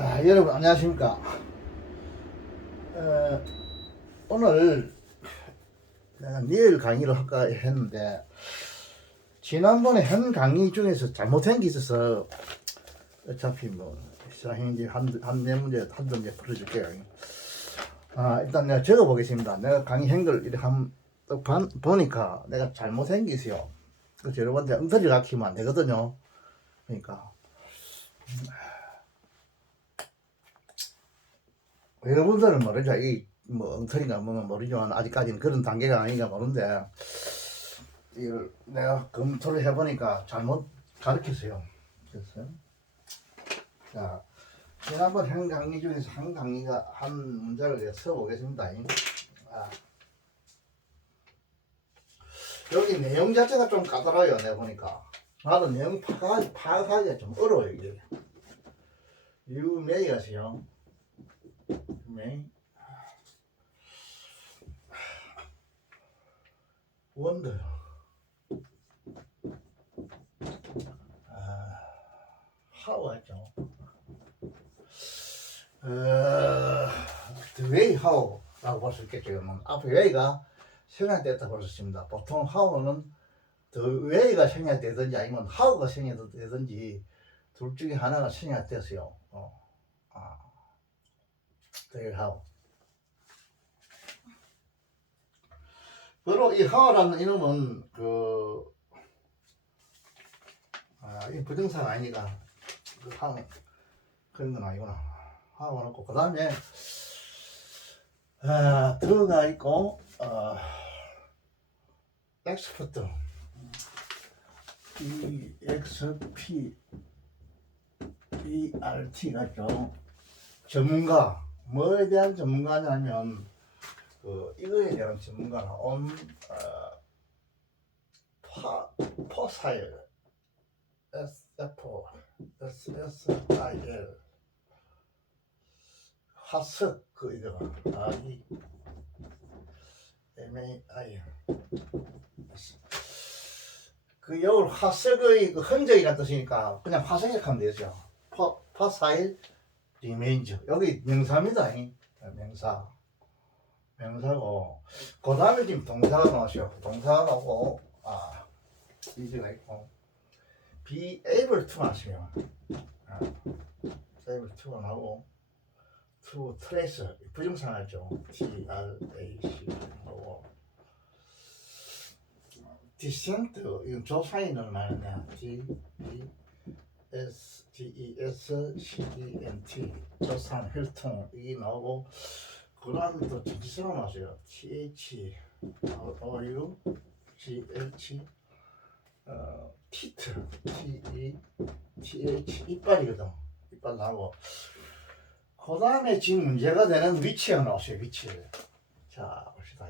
자, 여러분 안녕하십니까? 어, 오늘 내가 내일 강의를 할까 했는데 지난번에 한 강의 중에서 잘못한 게 있어서 어차피 뭐 시장행지 한네 문제 한두 문제 풀어줄게요. 일단 내가 적어 보겠습니다. 내가 강의 한걸 이렇게 또 보니까 내가 잘못한 게 있어요. 그래서 여러분한테 엉터리 가르치면 안 되거든요. 그러니까 여러분들은 모르죠. 이 뭐 엉터리가 뭐면 모르지만 아직까지는 그런 단계가 아니니까 모르는데 이걸 내가 검토를 해보니까 잘못 가르쳤어요. 그래서 자, 지난번 한 강의 중에서 한 강의가 한 문제를 써보겠습니다. 여기 내용 자체가 좀 까다로워요. 내가 보니까 나도 내용 파악하기가 좀 어려워요. 이게 You may 하세요. may wonder how 하죠. the way how 라고 볼 수 있겠죠. 앞에 way가 생략됐다고 볼 수 있습니다. 보통 how는 the way가 생략되든지 아니면 how가 생략되든지 둘 중에 하나가 생략됐어요. the way how. 바로 이 how라는 이놈은 이 부정사가 아니니까 how는 그런 건 아니구나. how가 없고 그 다음에 더가 있고 expert EXPERT 같죠. 전문가 뭐에 대한 전문가냐면 이거에 대한 전문가는 포사일 SSIL 화석 이거 MAIL 요 화석의 흔적이라는 뜻이니까 그냥 화석이라고 하면 되죠. 포사일 리메인즈 여기 명사입니다. 명사고 그 다음에 지금 동사가 나오죠. 동사가 나오고 이제가 있고 be able to 하시면 able to가 나오고 to trace 부정사죠. TRAC 나오고 descent 이건 조사인을 말하냐 DESCENT 조산 혈통 이게 나오고 그 다음에 또 전치사가 나왔어요. TH OU GH teeth TETH 이빨이거든. 이빨 나오고 그 다음에 지금 문제가 되는 위치가 나왔어요. 위치를 자 봅시다.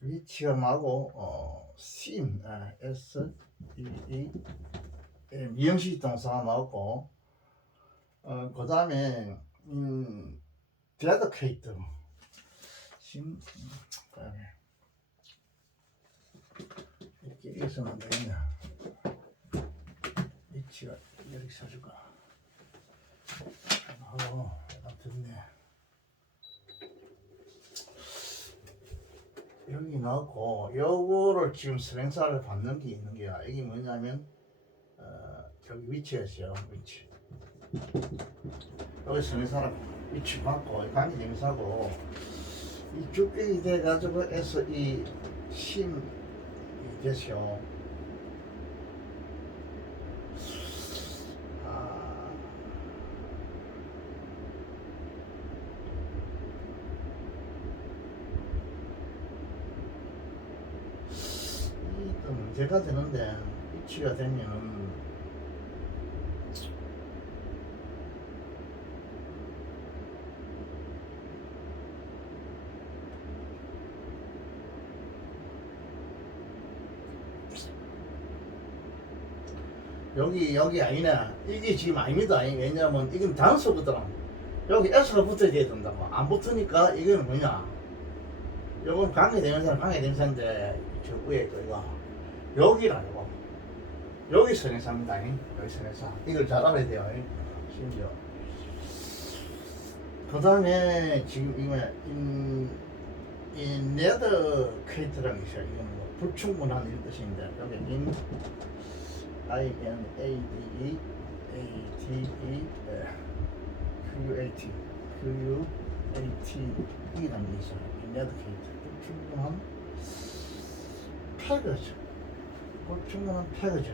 위치가 나오고 seem SEE 미형식 동사가 나오고 그 다음에 dedicate 이렇게 있으면 안 되겠냐. 위치가 이렇게 써줄까. 됐네. 여기 나오고 요거를 지금 선행사를 받는 게 있는 게야. 이게 뭐냐면 여기 위치였어요. 위치. 여기 선행사를 위치 받고 관계 대명사고 이 주격이 돼가지고 해서 이 심 됐어요. 문제가 되는데 위치가 되면은 여기 아니네. 이게 지금 아닙니다. 왜냐면 이건 단수거든. 여기 S가 붙어야 된다고. 안 붙으니까 이거는 뭐냐. 요건 관계대명사는 관계대명사인데 저 위에 이거 여기라고 여기 선행사입니다. 여기 선행사. 이걸 잘 알아야 돼요. 심지어. 그 다음에 지금 이거 인네더 퀘이트라는 게 있어요. 이건 뭐 불충분한 이런 뜻인데 여기 인 INADE ATE QAT QATE라는 게 있어요. 인네더 퀘이트 불충분한 패거죠. 불충분한 패거죠.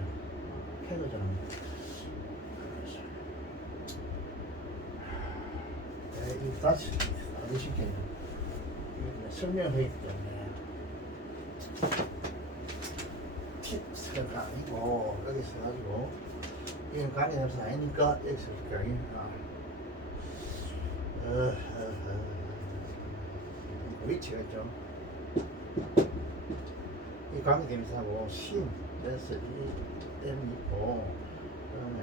패거죠라는 거. 이거 다시 쉽게 설명을 했기 때문에 팁스가 아니고 여기서 가지고 이건 강의에서 아니니까 여기서 이렇게 위치가 있죠. 이 강의 대명사하고 신 그래서 이 M이 있고 그다음에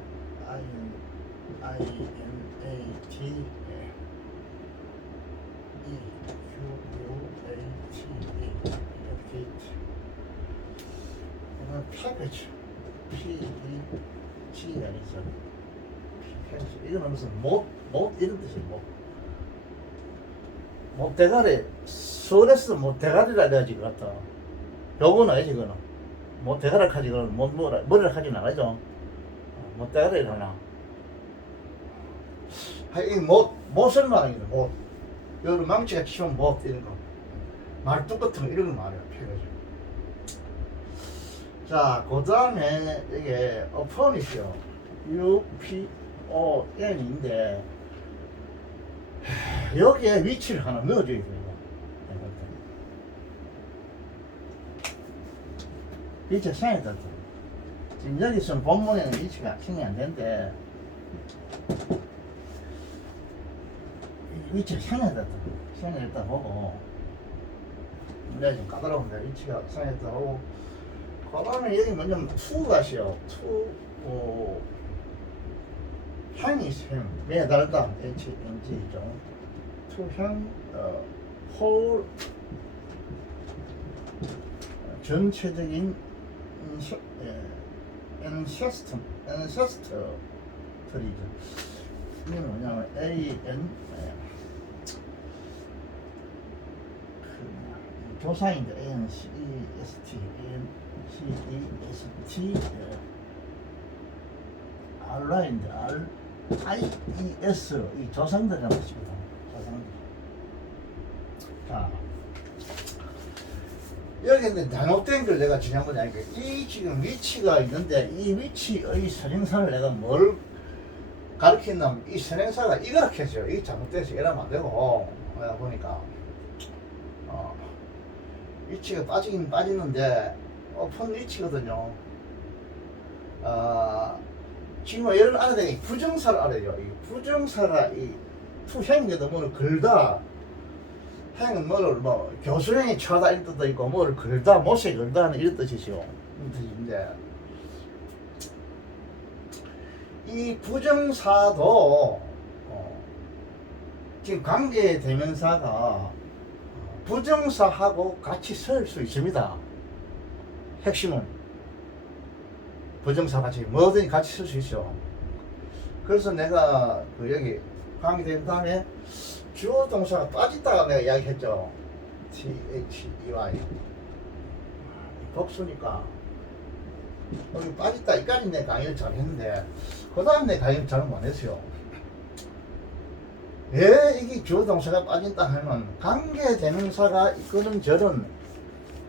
INAT 패키지 PEG가 있어. 패키지 이거는 무슨 못 이런 뜻이에요. 못 대가리 서울에서 못 대가리라 해야지 그렇다. 요거는 아니지 그거는 못 대가리 하지 그거는 못 머리를 하진 않아죠. 못 대가리를 하나. 이 못을 말하는 거 못. 여러 망치가 치면 못 이런 거. 말뚝 같은 거 이런 거 말해요. 패키지. 자, 그 다음에 이게 upon이죠. UPON인데 여기에 위치를 하나 넣어줘야 돼요. 위치가 생각이 떴죠. 지금 여기서는 본문에는 위치가 생각이 안 되는데 위치가 생각이 떴다. 생각이 떴다 보고 내가 좀 까다로운데 위치가 생각이 떴다 보고 그 다음에 여기 먼저 투가시요. 향이 있어요. 매달다. HNG죠. 투향, 홀, 전체적인 엔세스터리죠. 이건 뭐냐면 조사인데 ANCEST R라인데 RIES 이 조상들이라는 뜻입니다. 조상들. 자, 여기는 잘못된 걸 내가 지난번에 알게 이 지금 위치가 있는데 이 위치의 선행사를 내가 뭘 가르쳤냐면 이 선행사가 이거라 했어요. 이게 잘못돼서 이러면 안 되고 내가 보니까 위치가 빠지긴 빠지는데 폰 위치거든요. 지금 예를 알아야 되니 부정사를 알아요. 이 부정사가 이 투행인데도 뭐를 걸다, 행은 뭐를 뭐 교수행이 쳐다 이런 뜻도 있고 뭐를 걸다, 못에 걸다 하는 이런 뜻이죠. 이런 뜻인데 이 부정사도 지금 관계대명사가 부정사하고 같이 쓸 수 있습니다. 핵심은 부정사 같이 뭐든 같이 쓸 수 있어. 그래서 내가 여기 관계된 다음에 주어 동사가 빠졌다가 내가 이야기했죠. THEY 복수니까 여기 빠졌다 이까지 내 강의를 잘 했는데 그 다음 내 강의를 잘 못했어요. 왜 이게 주어 동사가 빠진다 하면 관계대명사가 이끄는 절은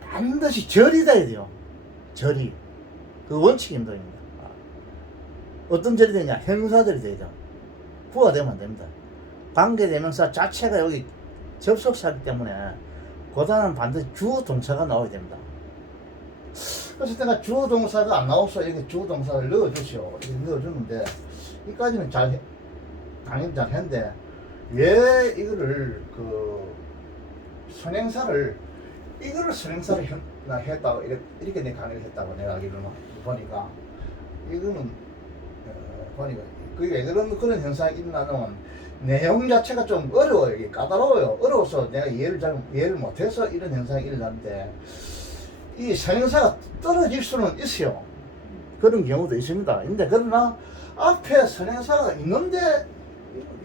반드시 절이 돼야 돼요. 절이. 그 원칙입니다. 어떤 절이 되냐? 형사절이 되죠. 부가 되면 안 됩니다. 관계대명사 자체가 여기 접속사이기 때문에 그다음은 반드시 주동사가 나와야 됩니다. 그래서 내가 주동사가 안 나와서 이렇게 주동사를 넣어주시오. 이렇게 넣어주는데 이까지는 잘 강의를 잘 했는데 왜 이거를 선행사를 이거를 선행사를 했다고 이렇게 내 강의를 했다고 내가 알기로는 보니까 이거는 보니까 그게 왜 그런 현상이 있나는 내용 자체가 좀 어려워요. 이게 까다로워요. 어려워서 내가 이해를 못해서 이런 현상이 일어났는데 이 선행사가 떨어질 수는 있어요. 그런 경우도 있습니다. 근데 그러나 앞에 선행사가 있는데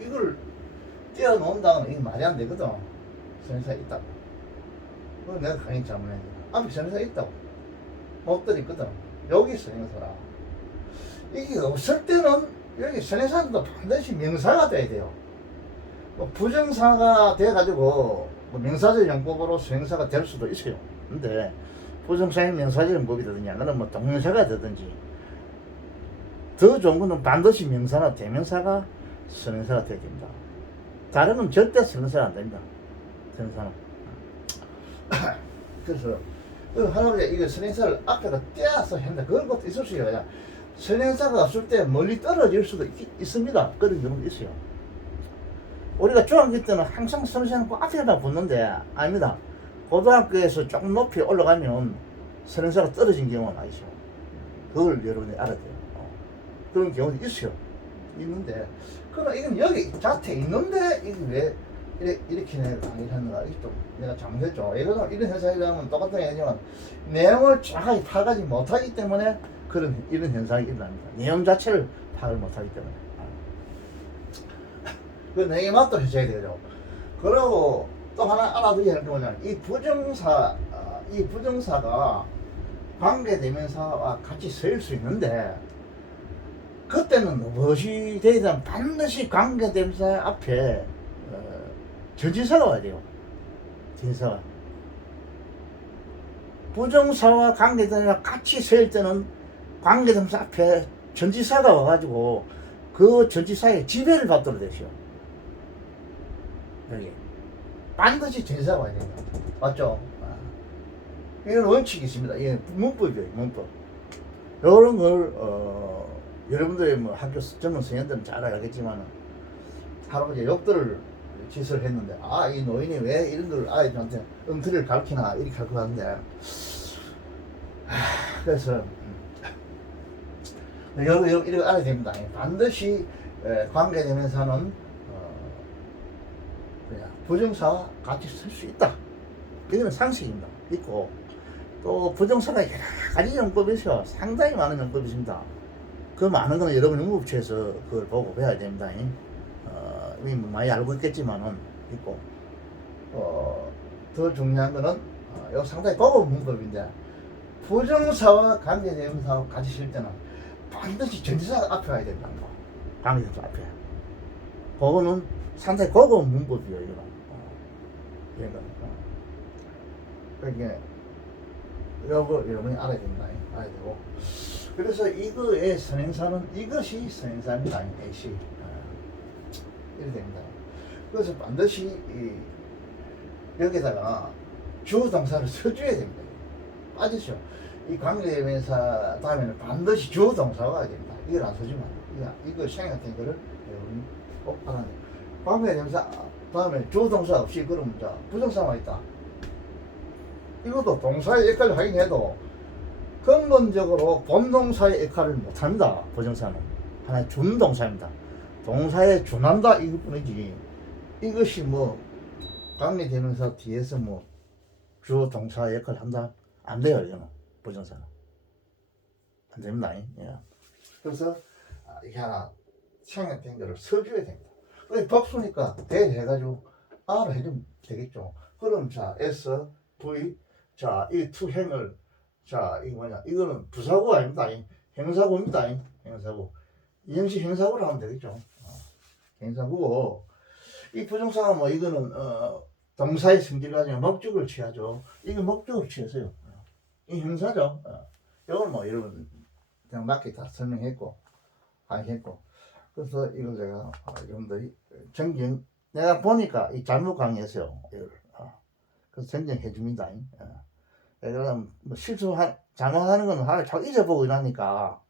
이걸 떼어놓는다는 이게 말이 안 되거든. 선행사 있다고. 그거 내가 강의 잘못했네. 앞에 선행사 있다고. 못 들었거든. 여기 선행사라. 이게 없을 때는 여기 선행사도 반드시 명사가 돼야 돼요. 뭐 부정사가 돼가지고 뭐 명사절 용법으로 선행사가 될 수도 있어요. 근데 부정사의 명사절 용법이 되든지 아니면 뭐 동명사가 되든지 더 좋은 거는 반드시 명사나 대명사가 선행사가 돼야 됩니다. 다른 건 절대 선행사가 안 됩니다. 선행사는. 그래서 할아버지가 이거 선행사를 앞에가 떼어서 한다. 그런 것도 있을 수 있어요. 선행사가 없을 때 멀리 떨어질 수도 있습니다. 그런 경우도 있어요. 우리가 중학교 때는 항상 선행사는 꼭 앞에만 붙는데 아닙니다. 고등학교에서 조금 높이 올라가면 선행사가 떨어진 경우가 많이 있어요. 그걸 여러분이 알아야 돼요. 그런 경우도 있어요. 있는데 그러나 이건 여기 자태 있는데 이게 왜 이렇게 내가 강의를 하는가 좀 내가 잘못했죠. 이런 현상이라면 똑같은 얘기지만 내용을 정확하게 파악하지 못하기 때문에 이런 현상이 일어납니다. 내용 자체를 파악을 못하기 때문에. 그 내게 맞도록 해줘야 되죠. 그리고 또 하나 알아두어야 할 게 뭐냐면 이 부정사가 관계대명사와 같이 쓰일 수 있는데 그때는 무엇이 돼야 되면 반드시 관계대명사 앞에 전치사가 와야 돼요. 전치사가. 부정사와 관계대명사가 같이 쓰일 때는 관계대명사 앞에 전치사가 와가지고 그 전치사의 지배를 받도록 되죠. 여기 반드시 전치사가 와야 됩니다. 맞죠? 이런 원칙이 있습니다. 이게 문법이에요. 문법. 이런 걸 여러분들의 뭐 학교 젊은 선생님들은 잘 알겠지만 할아버지 욕들을 짓을 했는데 이 노인이 왜 이런 걸 아이들한테 엉터리를 가르치나 이렇게 할 것 같은데 그래서 이거 알아야 됩니다. 반드시 관계대명사는 부정사와 같이 쓸 수 있다. 이거는 상식입니다. 있고 또 부정사가 여러 가지 용법이 있어요. 상당히 많은 용법이 있습니다. 그 많은 거는 여러분이 문법체에서 그걸 보고 배워야 됩니다. 이미 많이 알고 있겠지만은 있고 더 중요한 거는 이거 상당히 고급 문법인데 부정사와 관계대명사와 같이 쓸 때는 반드시 전치사 앞에 가야 된다는 거. 관계대명사 앞에. 그거는 상당히 고급 문법이에요. 이거. 그러니까 여러분이 알아야 된다. 알아야 되고. 그래서 이거의 선행사는 이것이 선행사입니다. 이것이 이렇게 됩니다. 그래서 반드시 여기다가 주어동사를 써줘야 됩니다. 빠지죠. 이 관계대명사 다음에는 반드시 주어동사가 와야 됩니다. 이걸 안 써주면 이거 시행 같은 거를 여러분이 꼭 알아야 돼요. 관계대명사 다음에 주어동사 없이 그러면 부정사만 있다. 이것도 동사의 역할을 하긴 해도 근본적으로 본동사의 역할을 못합니다. 부정사는 하나의 준동사입니다. 동사에 준한다 이것뿐이지 이것이 뭐 관계대명사 뒤에서 뭐 주어 동사의 역할을 한다 안 돼요. 이거는 부정사는 안 됩니다. 예. 그래서 이게 하나 생략된 거를 써줘야 됩니다. 복수니까 대해가지고 R을 해주면 되겠죠. 그럼 S, V 이 투행을 이거 뭐냐 이거는 부사구 아닙니다. 행사구입니다. 행사구 이 형식 행사구로 하면 되겠죠. 행사구고 이 부정사가 뭐 이거는 동사의 성질을 가지고 목적을 취하죠. 이거 목적을 취했어요. 이 형사죠. 이건 뭐 여러분 그냥 맞게 다 설명했고 강의했고 그래서 이걸 제가 여러분들이 정정 내가 보니까 이 잘못 강의했어요. 그래서 정정해 줍니다. 그럼 뭐 잘못하는 건 하나 자꾸 잊어보고 이러니까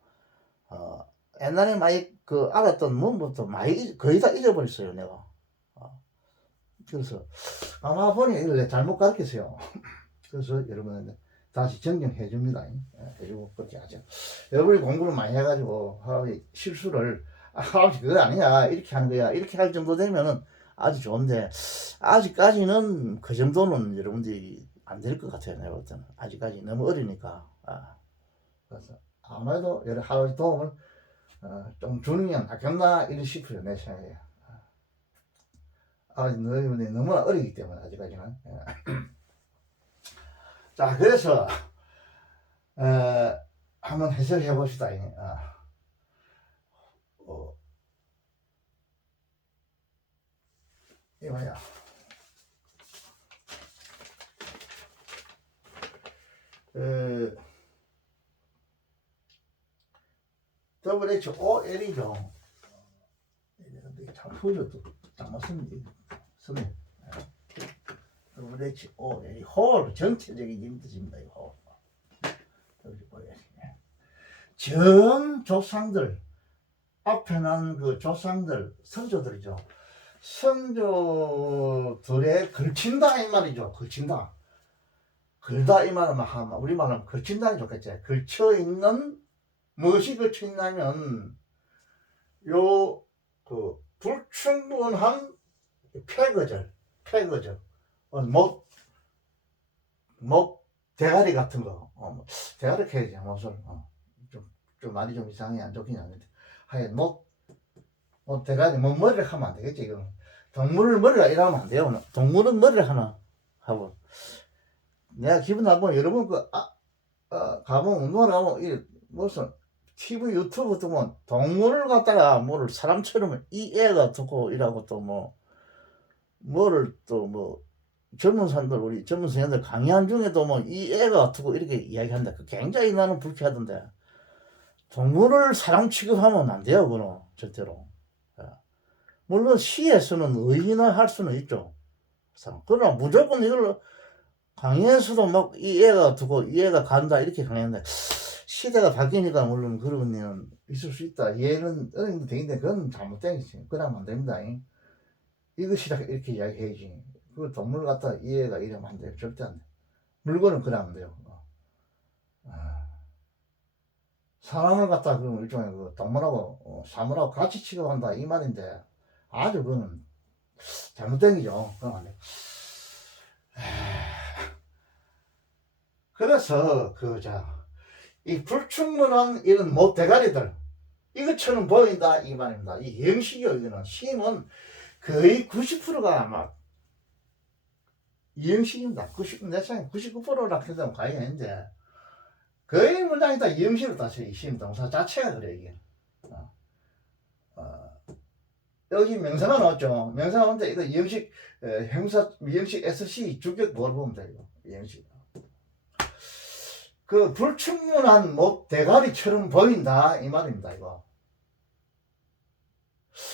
옛날에 많이 알았던 문부터 많이 거의 다 잊어버렸어요. 내가. 그래서 아마 보니 이걸 잘못 가르쳤어요. 그래서 여러분한테 다시 정정해 줍니다. 해주고 그렇게 하죠. 여러분이 공부를 많이 해가지고 실수를 그거 아니야 이렇게 하는 거야 이렇게 할 정도 되면은 아주 좋은데 아직까지는 그 정도는 여러분들이 안 될 것 같아요. 내가 볼 때는 아직까지 너무 어리니까 그래서 아무래도 여러 하루 도움을 좀 주는 게 낫겠나 이런 싶어요 내 생각에. 아직 너무나 어리기 때문에 아직까지는. 자 그래서 한번 해석해 봅시다. 이 뭐야? WHOL이죠. 참 풀어도 잘못 쓰네. WHO, 홀 전체적인 뜻입니다. 홀. 전 조상들 앞에 난 그 조상들 선조들이죠. 선조들에 걸친다 이 말이죠. 걸친다. 걸다 이 말은 우리말은 걸친다는 좋겠지. 걸쳐 있는 무엇이 걸쳐 있냐면 요 그 불충분한 폐거절, 목 대가리 같은 거, 대가리 캐야지 못을 좀 말이 좀 이상해 안 좋긴 하는데 하여간 목 대가리 머리를 하면 안 되겠지 이거. 동물을 머리가 이러면 안 돼요. 동물은 머리를 하나 하고 내가 기분 나쁘면 여러분 가보면 운동을 하고 무슨 TV 유튜브 뜨면 동물을 갖다가 뭐를 사람처럼 이 애가 듣고 이라고 또 뭐를 또 젊은 사람들 우리 젊은 선생님들 강의한 중에도 이 애가 듣고 이렇게 이야기한다. 그 굉장히 나는 불쾌하던데 동물을 사람 취급하면 안 돼요. 그거는 절대로. 물론 시에서는 의인화 할 수는 있죠. 그러나 무조건 이걸 강의에서도 이 애가 두고 이 애가 간다 이렇게 강의한다. 시대가 바뀌니까 물론 그런 일은 있을 수 있다. 얘는 어른도 되는데 그건 잘못된 거지. 그러면 안 됩니다. 이것이라 이렇게 이야기해야지. 그 동물 갖다 이 애가 이러면 안 돼요. 절대 안 돼. 물건은 그러면 안 돼요. 사람을 갖다 그러면 일종의 그 동물하고 사물하고 같이 취급한다 이 말인데 아주 그거는 잘못된 거죠. 그럼 안 돼. 그래서 이 불충분한 이런 대가리들 이것처럼 보인다 이 말입니다. 이 형식이요. 이거는 힘은 거의 90%가 아마 이 형식입니다. 내 생각에 99%라 해도 과연 아닌데 거의 문장이 다 이 형식으로 따서 이 심 동사 자체가 그래 이게. 여기 명사가 나왔죠. 명사가 나왔는데 이거 형식 형사 미형식 SC 주격 뭘 보면 돼 이거 이 형식. 그 불충분한 대가리처럼 보인다 이 말입니다. 이거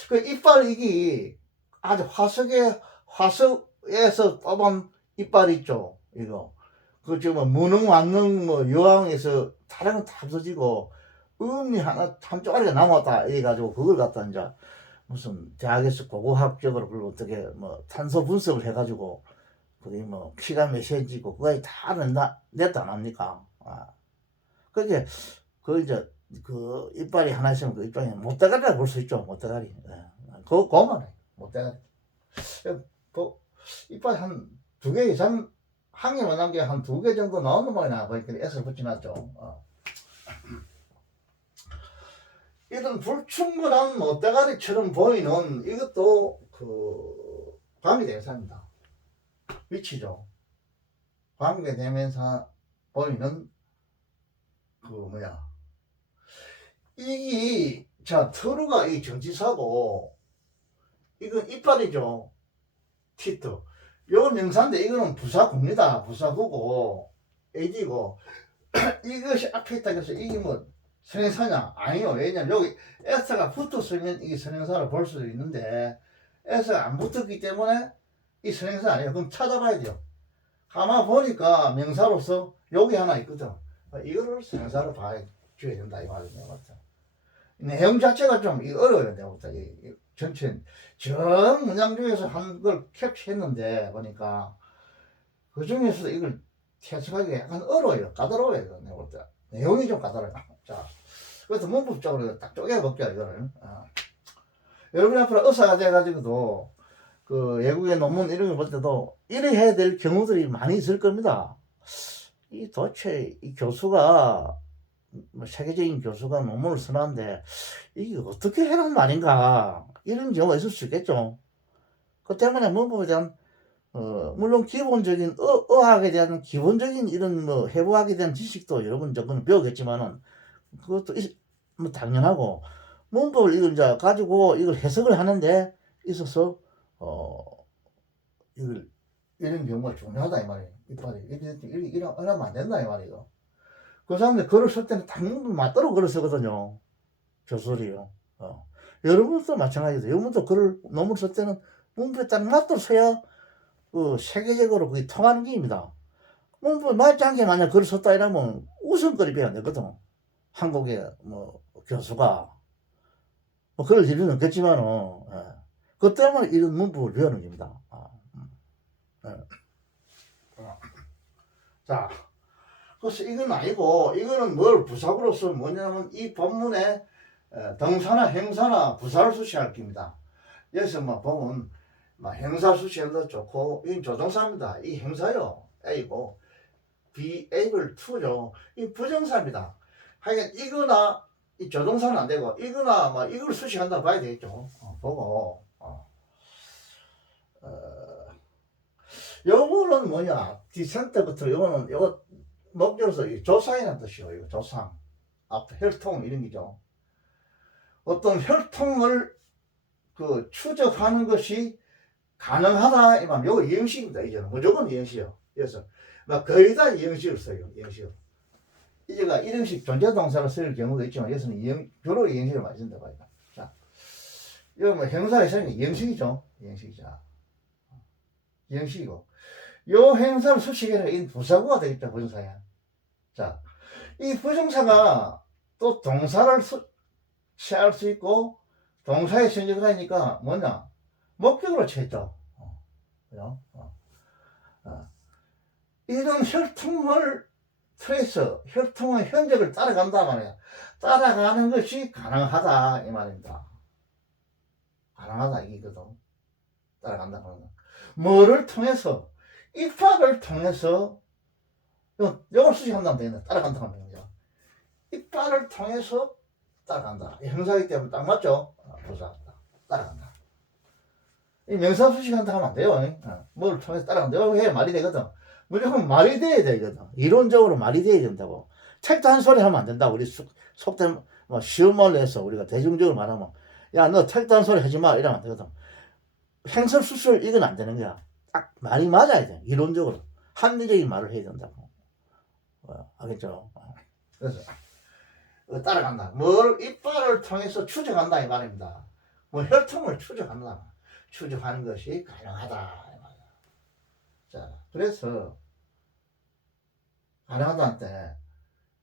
그 이빨이 아주 화석에서 뽑은 이빨 있죠. 이거 그 지금 무능 완능 여왕에서 다른 건 다 없어지고 음이 한 쪼가리가 남았다 이래가지고 그걸 갖다 이제 무슨 대학에서 고고학적으로 그걸 어떻게 탄소 분석을 해가지고 그게 피가 몇센치고 그거 다 냈다 안 합니까? 그게 이제 그 이빨이 하나 있으면 그 이빨이 못대가리라 볼 수 있죠. 못대가리. 그거만 못대가리. 이빨 한 2개 이상 한 개만 한 게 한 2개 정도 나오는 모양이나 보니까 애를 붙여놨죠. 이런 불충분한 못대가리처럼 보이는 이것도 그 관계대명사입니다. 위치죠. 관계대명사 보이는 트루가 이 정치사고 이건 이빨이죠. 티트. 요 명사인데 이거는 부사구입니다. 부사구고 AD고 이것이 앞에 있다 그래서 이게 선행사냐? 아니요. 왜냐면 여기 S가 붙었으면 이게 선행사를 볼 수도 있는데 S가 안 붙었기 때문에 이 선행사 아니에요. 그럼 찾아봐야 돼요. 가만 보니까 명사로서 여기 하나 있거든. 이거를 선행사로 봐줘야 된다 이 말이네요. 내용 자체가 좀 어려워요. 내가 전체 전 문장 중에서 한 걸 캡처했는데 보니까 그 중에서도 이걸 해석하기가 약간 어려워요. 까다로워요. 내가 볼 때. 내용이 좀 까다로워요. 자, 그래서 문법적으로 딱 쪼개볼게요. 이거를. 여러분 앞으로 의사가 돼가지고도 그 외국의 논문 이런 거 볼 때도 이래 해야 될 경우들이 많이 있을 겁니다. 도대체 이 교수가 뭐 세계적인 교수가 논문을 써놨는데 이게 어떻게 해놓은 말인가 이런 경우가 있을 수 있겠죠. 그 때문에 문법에 대한 물론 기본적인 의학에 대한 기본적인 이런 뭐 해부학에 대한 지식도 여러분 조금 배우겠지만은 그것도 뭐 당연하고 문법을 이걸 이제 가지고 이걸 해석을 하는데 있어서 이걸 이런 경우가 중요하다 이 말이에요. 이빨이 이러면 안 된다 이 말이에요. 그 사람들 글을 쓸 때는 딱 맞도록 글을 쓰거든요. 교수들이요. 여러분도 마찬가지죠. 여러분도 글을 논문 쓸 때는 문법에 딱 맞도록 써야 세계적으로 그게 통하는 게입니다. 문법에 맞지 않게 만약 글을 썼다 이러면 우선거리 배야 되거든. 한국의 뭐 교수가 뭐 그럴 일은 없겠지만은 그 때문에 이런 문법을 배우는 겁니다. 자, 그래서 이건 아니고 이거는 뭘 부사구로서 뭐냐면 이 본문에 동사나 형사나 부사를 수식할 겁니다. 여기서 뭐 보면 뭐 형사 수식해도 좋고 이건 조동사입니다. 이 형사요 A고 be able to죠. 이 부정사입니다. 하여간 이거나 이 조동사는 안 되고 이거나 뭐 이걸 수식한다 봐야 되겠죠. 보고 요거는 뭐냐 디센트부터 요거는 요거 목적으로서 조상이라는 뜻이요. 이거 조상 앞에 혈통 이런 게죠. 어떤 혈통을 그 추적하는 것이 가능하다 이 말. 요거 이형식입니다. 이제는 무조건 이형식이요. 그래서 막 거의 다 이형식을 써요. 이형식. 이제가 이형식 존재동사를 쓸 경우도 있지만 여기서는 주로 이형식을 많이 쓴다고 봐요. 자, 이거 뭐 형사에 쓰는 게 이형식이죠. 이형식이죠. 이형식이고 요 행사를 수식해서 이 부사구가 되겠다. 부정사야. 자, 이 부정사가 또 동사를 취할 수 있고 동사에 성격을 하니까 뭐냐 목적으로 취했죠. 그죠? 이런 혈통을 트레이스, 혈통의 흔적을 따라간다 말이야. 따라가는 것이 가능하다 이 말입니다. 가능하다 이거거든. 따라간다 그러면 뭐를 통해서 이빨을 통해서 이걸 수식한다면 되겠네. 따라간다고 하면 되죠. 이빨을 통해서 따라간다. 형사이기 때문에 딱 맞죠? 부사 따라간다. 이 명사 수식한다 하면 안 돼요. 뭐를 통해서 따라간다. 이거 해 말이 되거든. 무조건 말이 돼야 되거든. 이론적으로 말이 돼야 된다고. 책도 한 소리 하면 안 된다. 우리 속된 뭐 쉬운 말로 해서 우리가 대중적으로 말하면 야 너 책도 한 소리 하지 마 이러면 안 되거든. 행설 수술 이건 안 되는 거야. 딱 말이 맞아야 돼. 이론적으로 합리적인 말을 해야 된다고. 알겠죠? 그래서 따라간다. 뭘 이빨을 통해서 추적한다 이 말입니다. 뭐 혈통을 추적한다. 추적하는 것이 가능하다 이 말이야. 자, 그래서 가능하다한테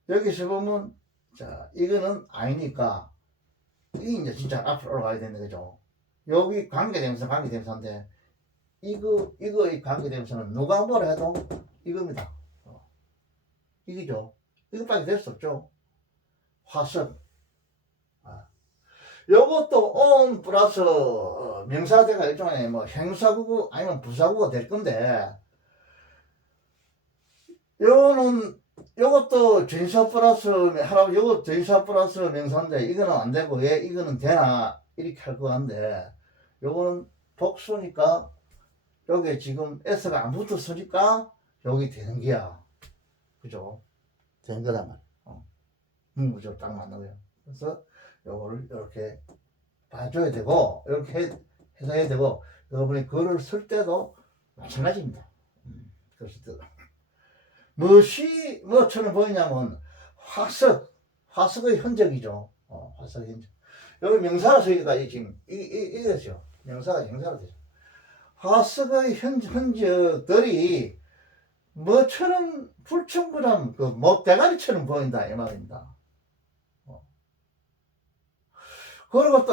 여기서 보면 자 이거는 아니니까 이게 이제 진짜 앞으로 올라가야 되는 거죠. 여기 관계대명사인데 이거의 관계대명사는 누가 뭐라 해도 이겁니다. 이거죠. 이것밖에 될 수 없죠. 화석. 요것도 on 플러스 명사대가 일종의 뭐 행사구구 아니면 부사구가 될 건데 요것도 전사 플러스 요거 전사 플러스 명사인데 이거는 안 되고 왜 이거는 되나 이렇게 할 거 같은데 요거는 복수니까 여기 지금 S가 안 붙었으니까 여기 되는 게야. 그죠? 되는 거다 말. 문구적으로 딱 맞는 거예요. 그래서 요거를 이렇게 봐줘야 되고 이렇게 해서 해야 되고 여러분이 글을 쓸 때도 마찬가지입니다. 글쓸 때도 무엇이 뭐처럼 보이냐면 화석의 흔적이죠. 화석의 흔적. 여기 명사로 쓰기가 지금 이거죠. 명사가 형사로 되죠. 화석의 흔적들이 뭐처럼 불충분한 그 못대가리처럼 보인다 이 말입니다. 그리고 또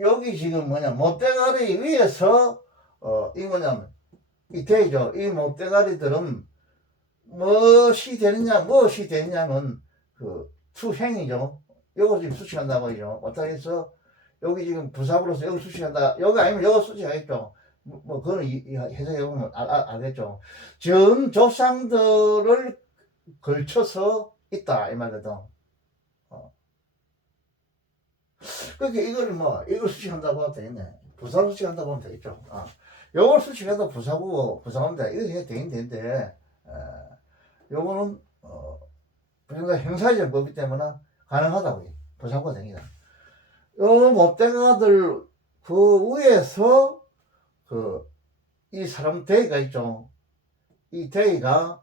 여기 지금 뭐냐 못대가리 위에서 이 뭐냐면 이 대죠. 이 못대가리들은 무엇이 되느냐면 그 투행이죠. 요거 지금 수식한다고 하죠. 어떻게 해서 여기 지금 부사구로서 여기 수식한다. 여기 아니면 여기 수식하겠죠. 뭐 그거는 해석해보면 알겠죠. 전 조상들을 걸쳐서 있다 이 말이거든. 그러니까 이걸 뭐 이걸 수식한다고 하면 되겠네. 부사로 수식한다고 하면 되겠죠. 요걸 수식해서 부사고 부사하면 돼. 이거 그냥 되는데 요거는 그러니까 형사적 법이기 때문에 가능하다고 부사고가 됩니다. 요 못되가들 그 위에서 이 사람 대의가 있죠. 이 대의가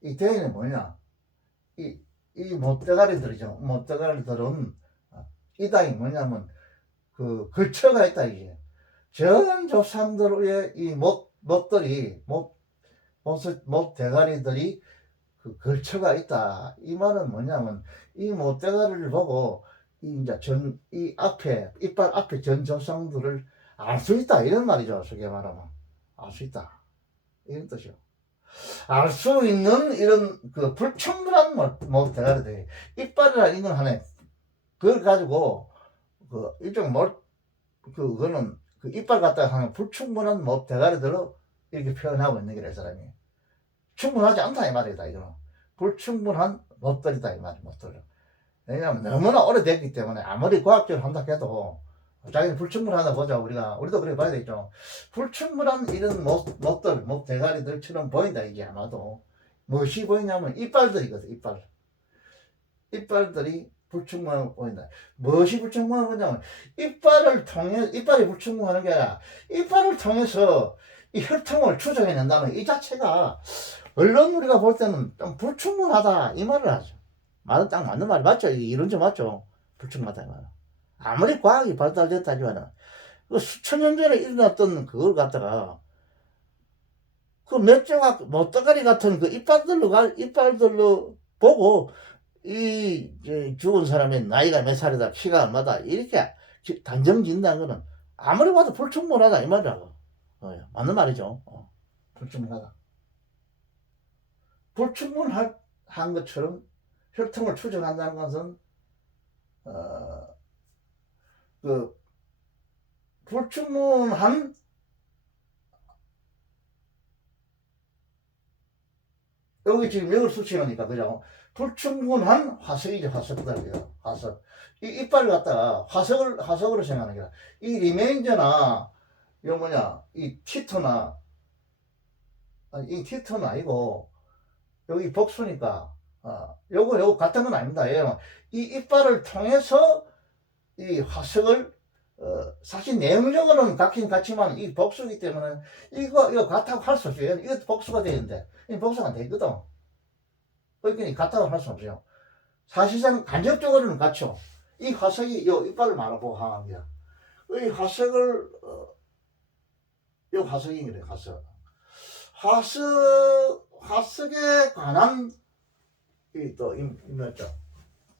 이 대의는 뭐냐? 이 못대가리들이죠. 못대가리들은 이다이 뭐냐면 걸쳐가 있다 이게. 전 조상들의 이 못들이 못대가리들이 걸쳐가 있다. 이 말은 뭐냐면 이 못대가리를 보고 이 앞에 이빨 앞에 전 조상들을 알 수 있다 이런 말이죠. 쉽게 말하면 알 수 있다 이런 뜻이요. 알 수 있는 이런 불충분한 대가리들 이빨이라는 건 하네. 그걸 가지고 일종 그거는 이빨 갖다가 하는 불충분한 대가리들로 이렇게 표현하고 있는 게 이 사람이 충분하지 않다 이 말이다. 이거는 불충분한 못들이다 이 말이 못들. 왜냐하면 너무나 오래됐기 때문에 아무리 과학적으로 한다 해도 자기는 불충분하다 보자. 우리도 그렇게 봐야 되죠. 불충분한 이런 대가리들처럼 보인다 이게 아마도. 무엇이 보이냐면 이빨들이거든. 이빨들이 불충분하게 보인다. 무엇이 불충분하게 보이냐면 이빨이 불충분하는 게 아니라 이빨을 통해서 이 혈통을 추정해낸다는 이 자체가 물론 우리가 볼 때는 좀 불충분하다 이 말을 하죠. 말은 딱 맞는 말이 맞죠. 이론적 맞죠. 불충분하다 이 말은. 아무리 과학이 발달됐다 하지만은 수천 년 전에 일어났던 그걸 갖다가 맷조각 못다가리 같은 이빨들로 보고 이 죽은 사람의 나이가 몇 살이다 키가 얼마다 이렇게 단정 짓는다는 거는 아무리 봐도 불충분하다 이 말이라고. 맞는 말이죠. 불충분하다. 불충분한 것처럼 혈통을 추정한다는 것은 불충분한 여기 지금 이걸 수치하니까 그죠? 불충분한 화석이죠. 화석들이요. 화석. 이 이빨을 갖다가 화석으로 생각하는 게 아니라 이 리메인저나 이 티터나 이 티터는 아니고 여기 복수니까 요거 같은 건 아닙니다. 이 이빨을 통해서 이 화석을 사실 내용적으로는 같긴 같지만 이 복수이기 때문에 이거 같다고 할 수 없어요. 이것도 복수가 되는데 이 복수가 안 되거든. 그러니까 같다고 할 수 없어요. 사실상 간접적으로는 같죠. 이 화석이 요 이빨을 말아보고 합니다. 이 화석을 요 화석이 그래 화석. 화석에 관한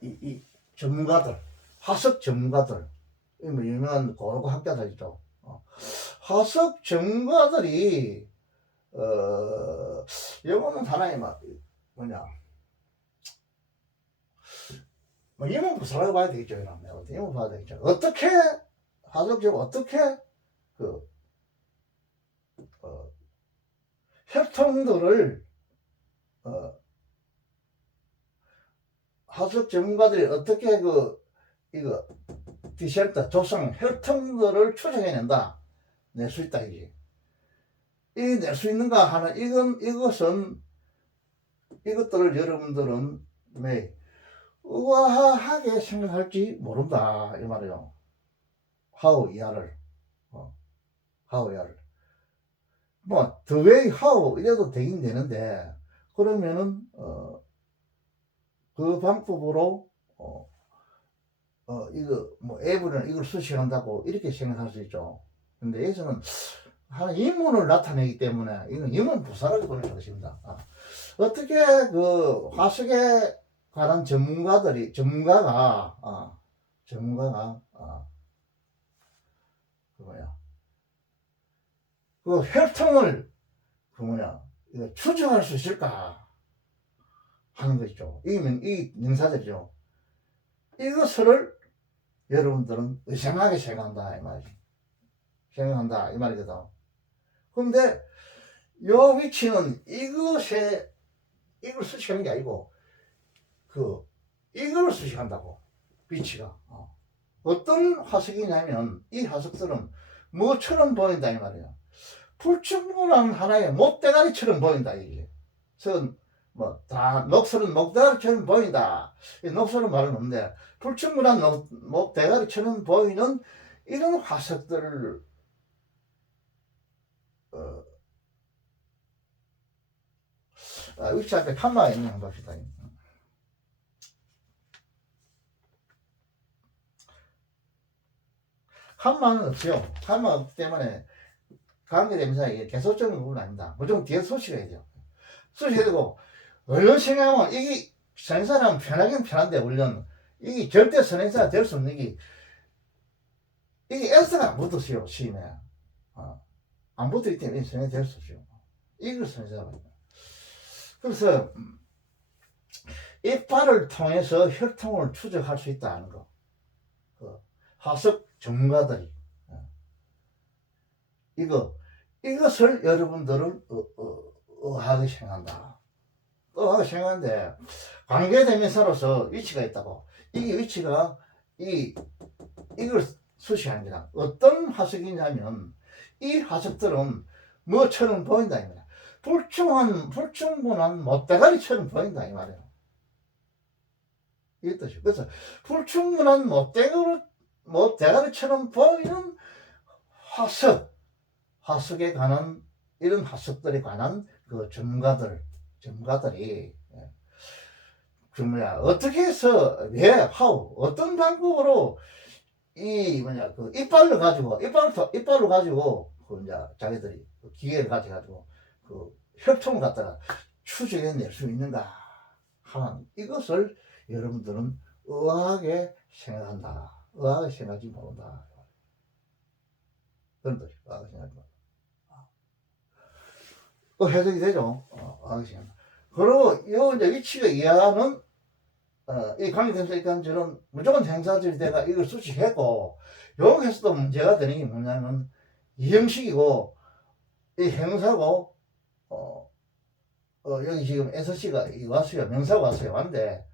이 전문가들, 화석 전문가들, 유명한 고고 학자들 있죠. 화석 전문가들이 영어는 하나의 이문부사라고 봐야 되겠죠. 이문 봐야 되겠죠. 어떻게 화석적으로 어떻게 혈통들을 화석 전문가들이 어떻게 디셀트 조성 혈통들을 추정해낸다 낼 수 있다 이게 이 낼 수 있는가 하는 이것들을 여러분들은 의아하게 생각할지 모른다 이 말이에요. how 이하를 the way how 이래도 되긴 되는데 그러면은 그 방법으로 앱을 이걸 수식한다고 이렇게 생각할 수 있죠. 근데 여기서는 하나 인문을 나타내기 때문에 이건 인문 부사라고 보는 것입니다. 어떻게 화석에 관한 전문가가 혈통을 이거 추정할 수 있을까 하는 거 있죠. 이 명사들이죠. 이것을 여러분들은 의심하게 생각한다 이 말이지. 생각한다 이 말이거든. 근데 요 위치는 이걸 수식하는 게 아니고 이걸 수식한다고 위치가 어떤 화석이냐면 이 화석들은 뭐처럼 보인다 이 말이야. 불충분한 하나의 목대가리처럼 보인다 이게. 그래서 뭐다 녹슬은 목대가리처럼 보인다. 이 녹슬은 말은 없는데 불충분한 목대가리처럼 보이는 이런 화석들을 위치 앞에 칸마가 있는 거 봅시다. 칸마는 없어요. 칸마가 없기 때문에 관계대명사가 계속적인 부분은 아닙니다. 무조건 뒤에 소시가 해야 돼요. 소시가 되고 얼른 생각하면 이게 선행사라면 편하긴 편한데 물론 이게 절대 선행사가 될 수 없는 게 이게 S가 안 붙었어요. 시임에 안 붙었기 때문에 선행사 될 수 없어요. 이걸 선행사가 그래서 이빨을 통해서 혈통을 추적할 수 있다는 거. 화석 전문가들이 이것을 여러분들은 의학에 생각한다. 의학에 생각하는데 관계대명사로서 위치가 있다고. 이 위치가 이걸 수식하는 거다. 어떤 화석이냐면 이 화석들은 뭐처럼 보인다 이 말이야. 불충분한 못대가리처럼 보인다 이 말이에요. 이 뜻이에요. 그래서 불충분한 못대가리처럼 보이는 화석에 관한 이런 화석들에 관한 그 전문가들이 그 어떻게 해서 어떤 방법으로 그 이빨로 가지고 그 이제 자기들이 그 기계를 가지고 그 혈통을 갖다가 추적해낼 수 있는가 하는 이것을 여러분들은 의학에 생각한다. 의학에 생각하지 못한다. 그런 뜻이에요. 의학에 생각하지 못한다. 해석이 되죠. 의학에 생각한다. 그리고 이 이제 위치가 이하는 이 관계대명사 이간절은 무조건 행사절대가 이걸 수식했고 여기서도 문제가 되는 게 뭐냐면 이 형식이고 이 행사고 여기 지금 SC가 왔어요. 명사가 왔어요. 왔는데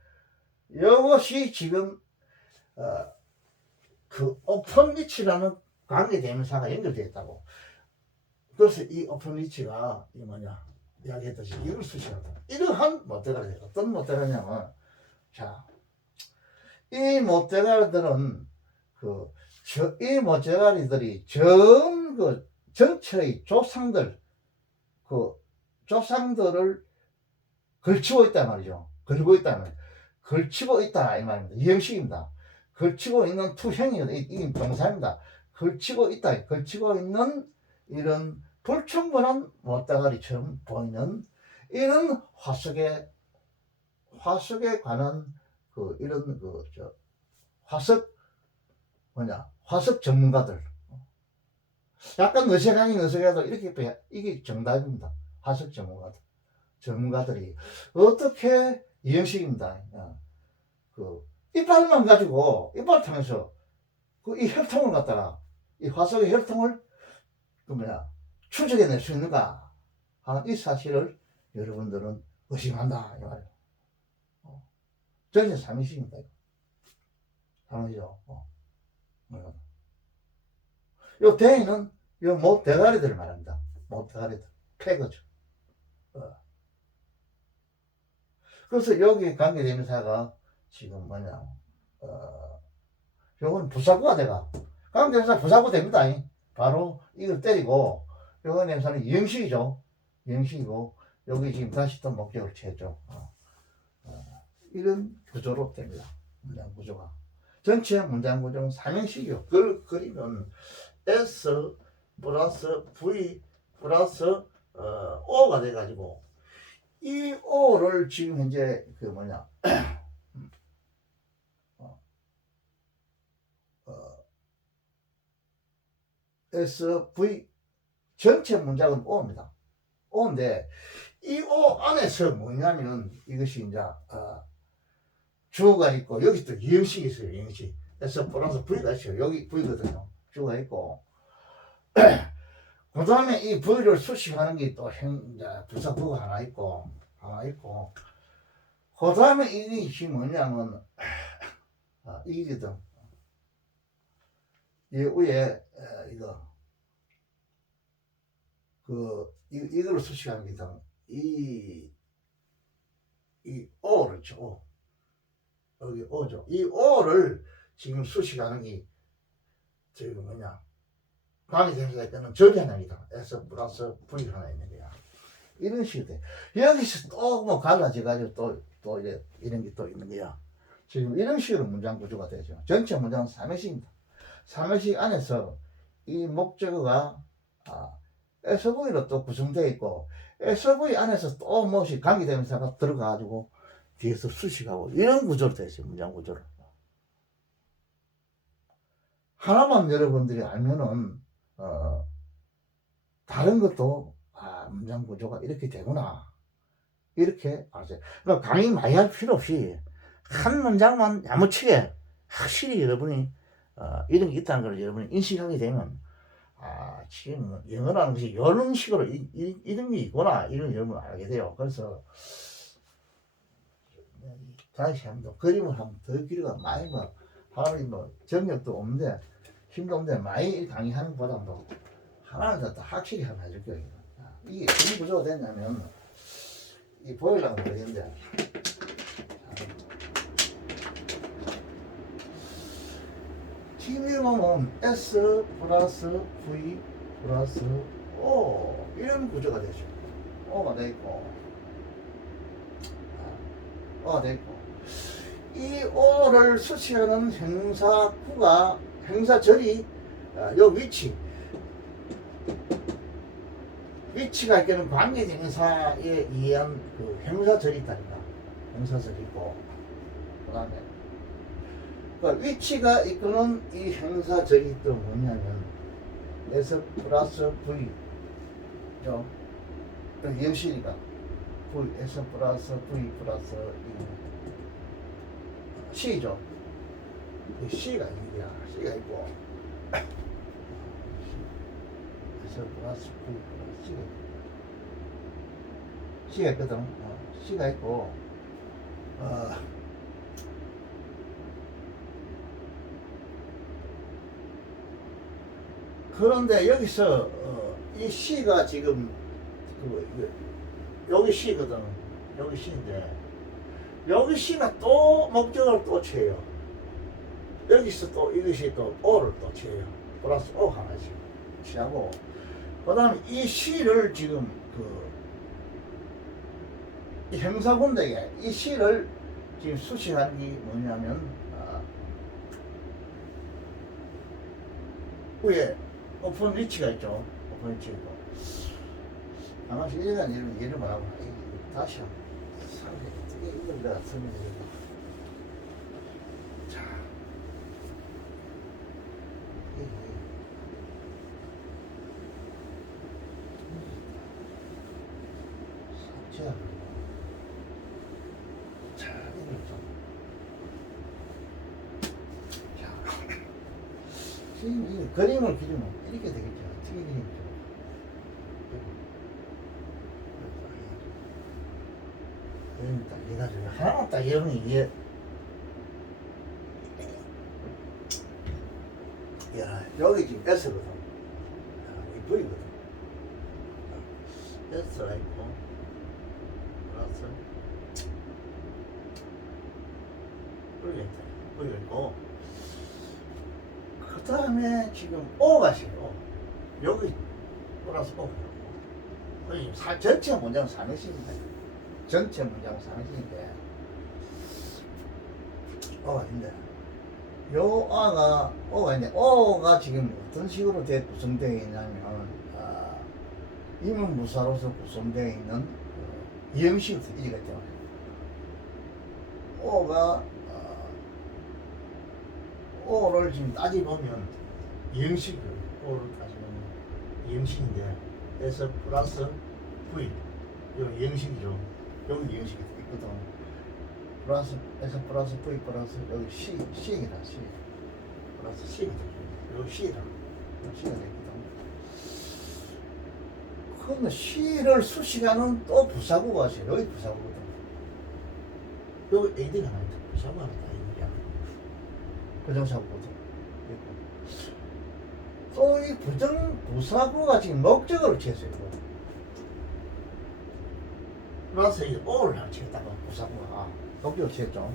이것이 지금 그 오픈 리치라는 관계대명사가 연결되어 있다고. 그래서 이 오픈 리치가 이 이야기했듯이 이걸 수식하다. 이러한 못대가리 어떤 못대가리냐면 자, 이 못대가리들은 이 못대가리들이 전체의 조상들을 걸치고 있단 말이죠. 걸고 있다는 말이에요. 걸치고 있다 이 말입니다. 이 형식입니다. 걸치고 있는 투형이다. 이게 동사입니다. 걸치고 있다. 걸치고 있는 이런 불충분한 못대가리처럼 보이는 이런 화석에 관한 이런 화석 전문가들 약간 어색하도 이렇게 이게 정답입니다. 화석 전문가들이 어떻게 이 형식입니다. 이빨만 가지고 이빨 통해서 이 혈통을 갖다가 이 화석의 혈통을 추적해낼 수 있는가 하는 이 사실을 여러분들은 의심한다 이 말이에요. 전체 삼위식입니다. 삼위죠. 요 대인은 요 대가리들을 말합니다. 대가리들 폐거죠. 그래서 여기 관계대명사가 지금 요건 부사구가 돼가 관계대명사 부사구 됩니다. 바로 이걸 때리고 요건 대명사는 이형식이죠. 이형식이고 여기 지금 다시 또 목적을 취했죠. 이런 구조로 됩니다. 문장 구조가. 전체 문장 구조는 삼형식이요. 그걸 그리면 S 플러스 V 플러스 O가 돼가지고 이 O를 지금 현재 SV 전체 문장은 O입니다. O인데 이 O 안에서 뭐냐면 이것이 이제 주어가 있고 여기 또 이형식이 있어요. 이형식. 그래서 플러스 V가 있어요. 여기 V거든요. 주어가 있고 그 다음에 이 V를 수식하는 게 또 부사구가 하나 있고 그 다음에 이것이 뭐냐면 이거든. 이 위에 이거를 수식하는 게 이 오를 쳐. 여기 오죠. 이 오를 지금 수식하는 게 지금 뭐냐? 관계대명사일 때는 절이 하나 있다. S 플러스 V 하나 있는 거야. 이런 식으로 돼. 여기서 또 뭐 갈라져가지고 또 이런 게 또 있는 거야. 지금 이런 식으로 문장 구조가 되죠. 전체 문장은 3회씩입니다. 3회씩 안에서 이 목적어가 SV로 또 구성되어 있고, SV 안에서 또 무엇이 관계대명사가 들어가가지고 뒤에서 수식하고 이런 구조로 되어 있어요. 문장 구조로. 하나만 여러분들이 알면은 다른 것도 문장 구조가 이렇게 되구나 이렇게 아세요. 그러니까 강의 많이 할 필요 없이 한 문장만 야무치게 확실히 여러분이 이런 게 있다는 걸 여러분이 인식하게 되면 지금 영어라는 것이 이런 식으로 이런 게 있구나 이런 여러분 알게 돼요. 그래서 다시 한번 그림을 한번 더 길이가 많이 하루에 정력도 없는데 힘도 없는데 많이 강의하는 것보다도 하나는 더 확실히 한번 해줄 거예요. 이게 무슨 구조가 됐냐면 이 보이려고 모르겠는데 뒤에 보면 S 플러스 V 플러스 O 이런 구조가 되죠. O가 돼 있고 O가 돼 있고 이 O를 수식하는 형사구가 형사절이 요 위치가 있기는 관계대명사에 의한 그 형사절이 있다니까. 형사절이 있고 그 다음에 위치가 이끄는 이 형사절이 또 뭐냐면 S 플러스 V 죠. 영식이니까 S 플러스 V 플러스 C죠. C가 있는 거야. C가 있고 S 플러스 V 플러스 C가 있거든. C가 있고 그런데 여기서 이 C가 지금 여기 C거든. 여기 C인데 여기 C가 또 목적어를 또 쳐요. 여기서 또 이것이 또 O를 또 쳐요. 플러스 O 하나씩 취하고 그 다음에 이 C를 지금 이 형사군대에 이 C를 지금 수식하는 게 뭐냐면 위에 오픈 리치가 있죠. 오픈 리치 있고 아마 이래가 이해를 못하고 다시 한번 이걸 내가 설명해줄게. 자 이걸 지금 이 그림을 그리면 이렇게 되겠죠. 어떻게 그림이죠? 그림 딱 이해가지고 하나만 딱 여러분이 이해. 야, 여기 지금 S거든. 이 V거든. S가 있고 플러스 V가 있고 그 다음에 지금 O가 있어요. 여기 플러스 O가 있고 전체 문장은 3회씩입니다. 전체 문장은 3회씩인데 O가 있는데 요 O가 있는데 O가 지금 어떤 식으로 구성되어 있냐면 이문부사로서 구성되어 있는 이형식이 이해가 때문에 O를 지금 따지보면 이형식 O를 따지보면 이형식인데 S 플러스 V 여기 이형식이죠. 여기 이형식이 있거든. 플러스 S 플러스 V 플러스 여기 C이다. C 플러스 C거든. 여기 C다. C가 되거든. 그러면 C를 수식하는 또 부사구가 있어요. 여기 부사구거든. 여기 AD가 하나 있다. 부사구 하나 다 있는 게 부정사구거든. 또 이 부정부사구가 지금 목적으로 취했어요. 그래서 이 오를 취했다고 부사구가 목적으로 취했죠.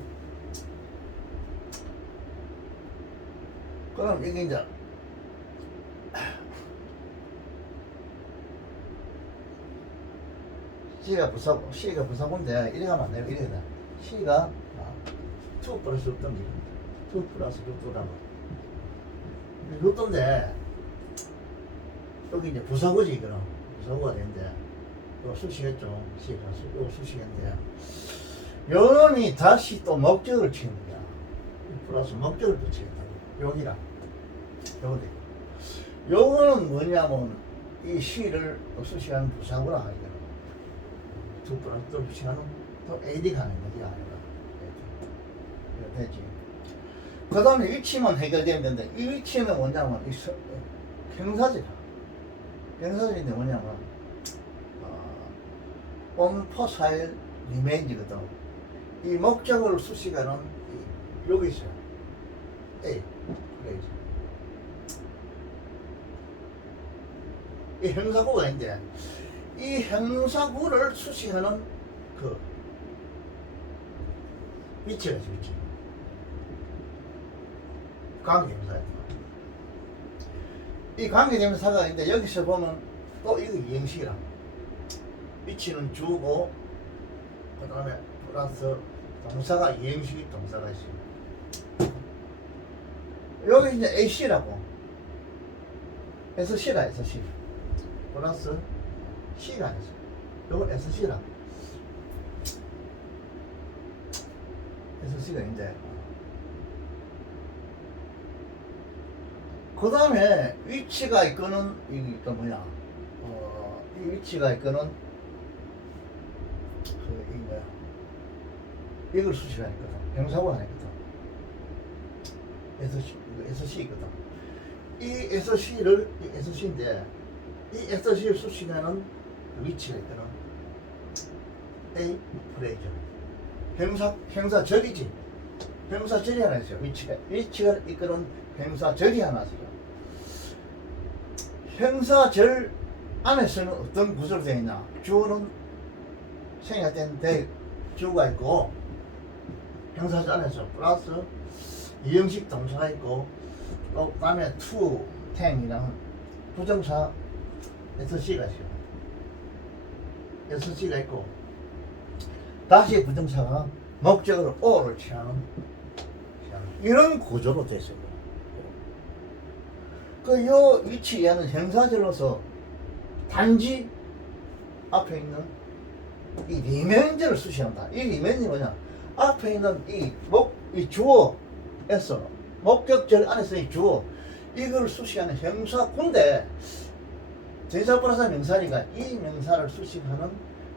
그럼 이게 이제 C가 부사구인데 이래 가면 안 돼요. 이래 돼. C가 2 플러스 6던지 2 플러스 6도라고 루트인데 여기 이제 부사구지 이거는 부사구가 되는데 이거 수식했죠. C가 이거 수식했는데 요놈이 다시 또 목적을 치는 거야. 플러스 목적을 또 치겠다고 여기랑 요거 요거는 뭐냐면 이 C를 또 수식하는 부사구라 하니까 2 플러스 또 수식하는 또 AD 가는 거지 아니라 되지. 그 다음에 위치만 해결되면 되는데 이 위치는 뭐냐면 이 형사지라 형사지인데 뭐냐면 온포사일 리메인이거든. 이 목적을 수식하는 여기 있어요. A 이 형사구가 있는데 이 형사구를 수식하는 그 위치가 있어. 위치 관계대명사야. 이 관계대명사가 있는데 여기서 보면 또 이거 이행식이라 위치는 주고 그 다음에 플러스 동사가 이행식이 동사가 있어요. 여기 이제 AC라고 SC라 SC 플러스 C가 아니었어. 이건 SC라 SC가 있는데 그 다음에 위치가 이거는 이게 뭐냐 이 위치가 이거는 이 뭐야 이걸 수식하니까 형사구가 아니거든. SC거든. 이 SC를 이 SC인데 이 SC를 수식하는 그 위치가 있거든. A 프레이저 형사절이지. 형사절이 하나 있어요. 위치가 이끄는 형사절이 하나 있어요. 형사절 안에서는 어떤 구조로 되어 있나? 주어는 생략된 주어가 있고 형사절 안에서 플러스 이형식 동사가 있고 또 그다음에 to, 탱이랑 부정사 SC가 있어요. SC가 있고 다시 부정사가 목적으로 O를 취하는 이런 구조로 됐어요. 그 요 위치에는 형사절로서 단지 앞에 있는 이 리메인저를 수식한다. 이 리메인저는 뭐냐? 앞에 있는 이 주어에서 목격절 안에서 이 주어 이걸 수식하는 형사군데 전사 플러스 명사니까 이 명사를 수식하는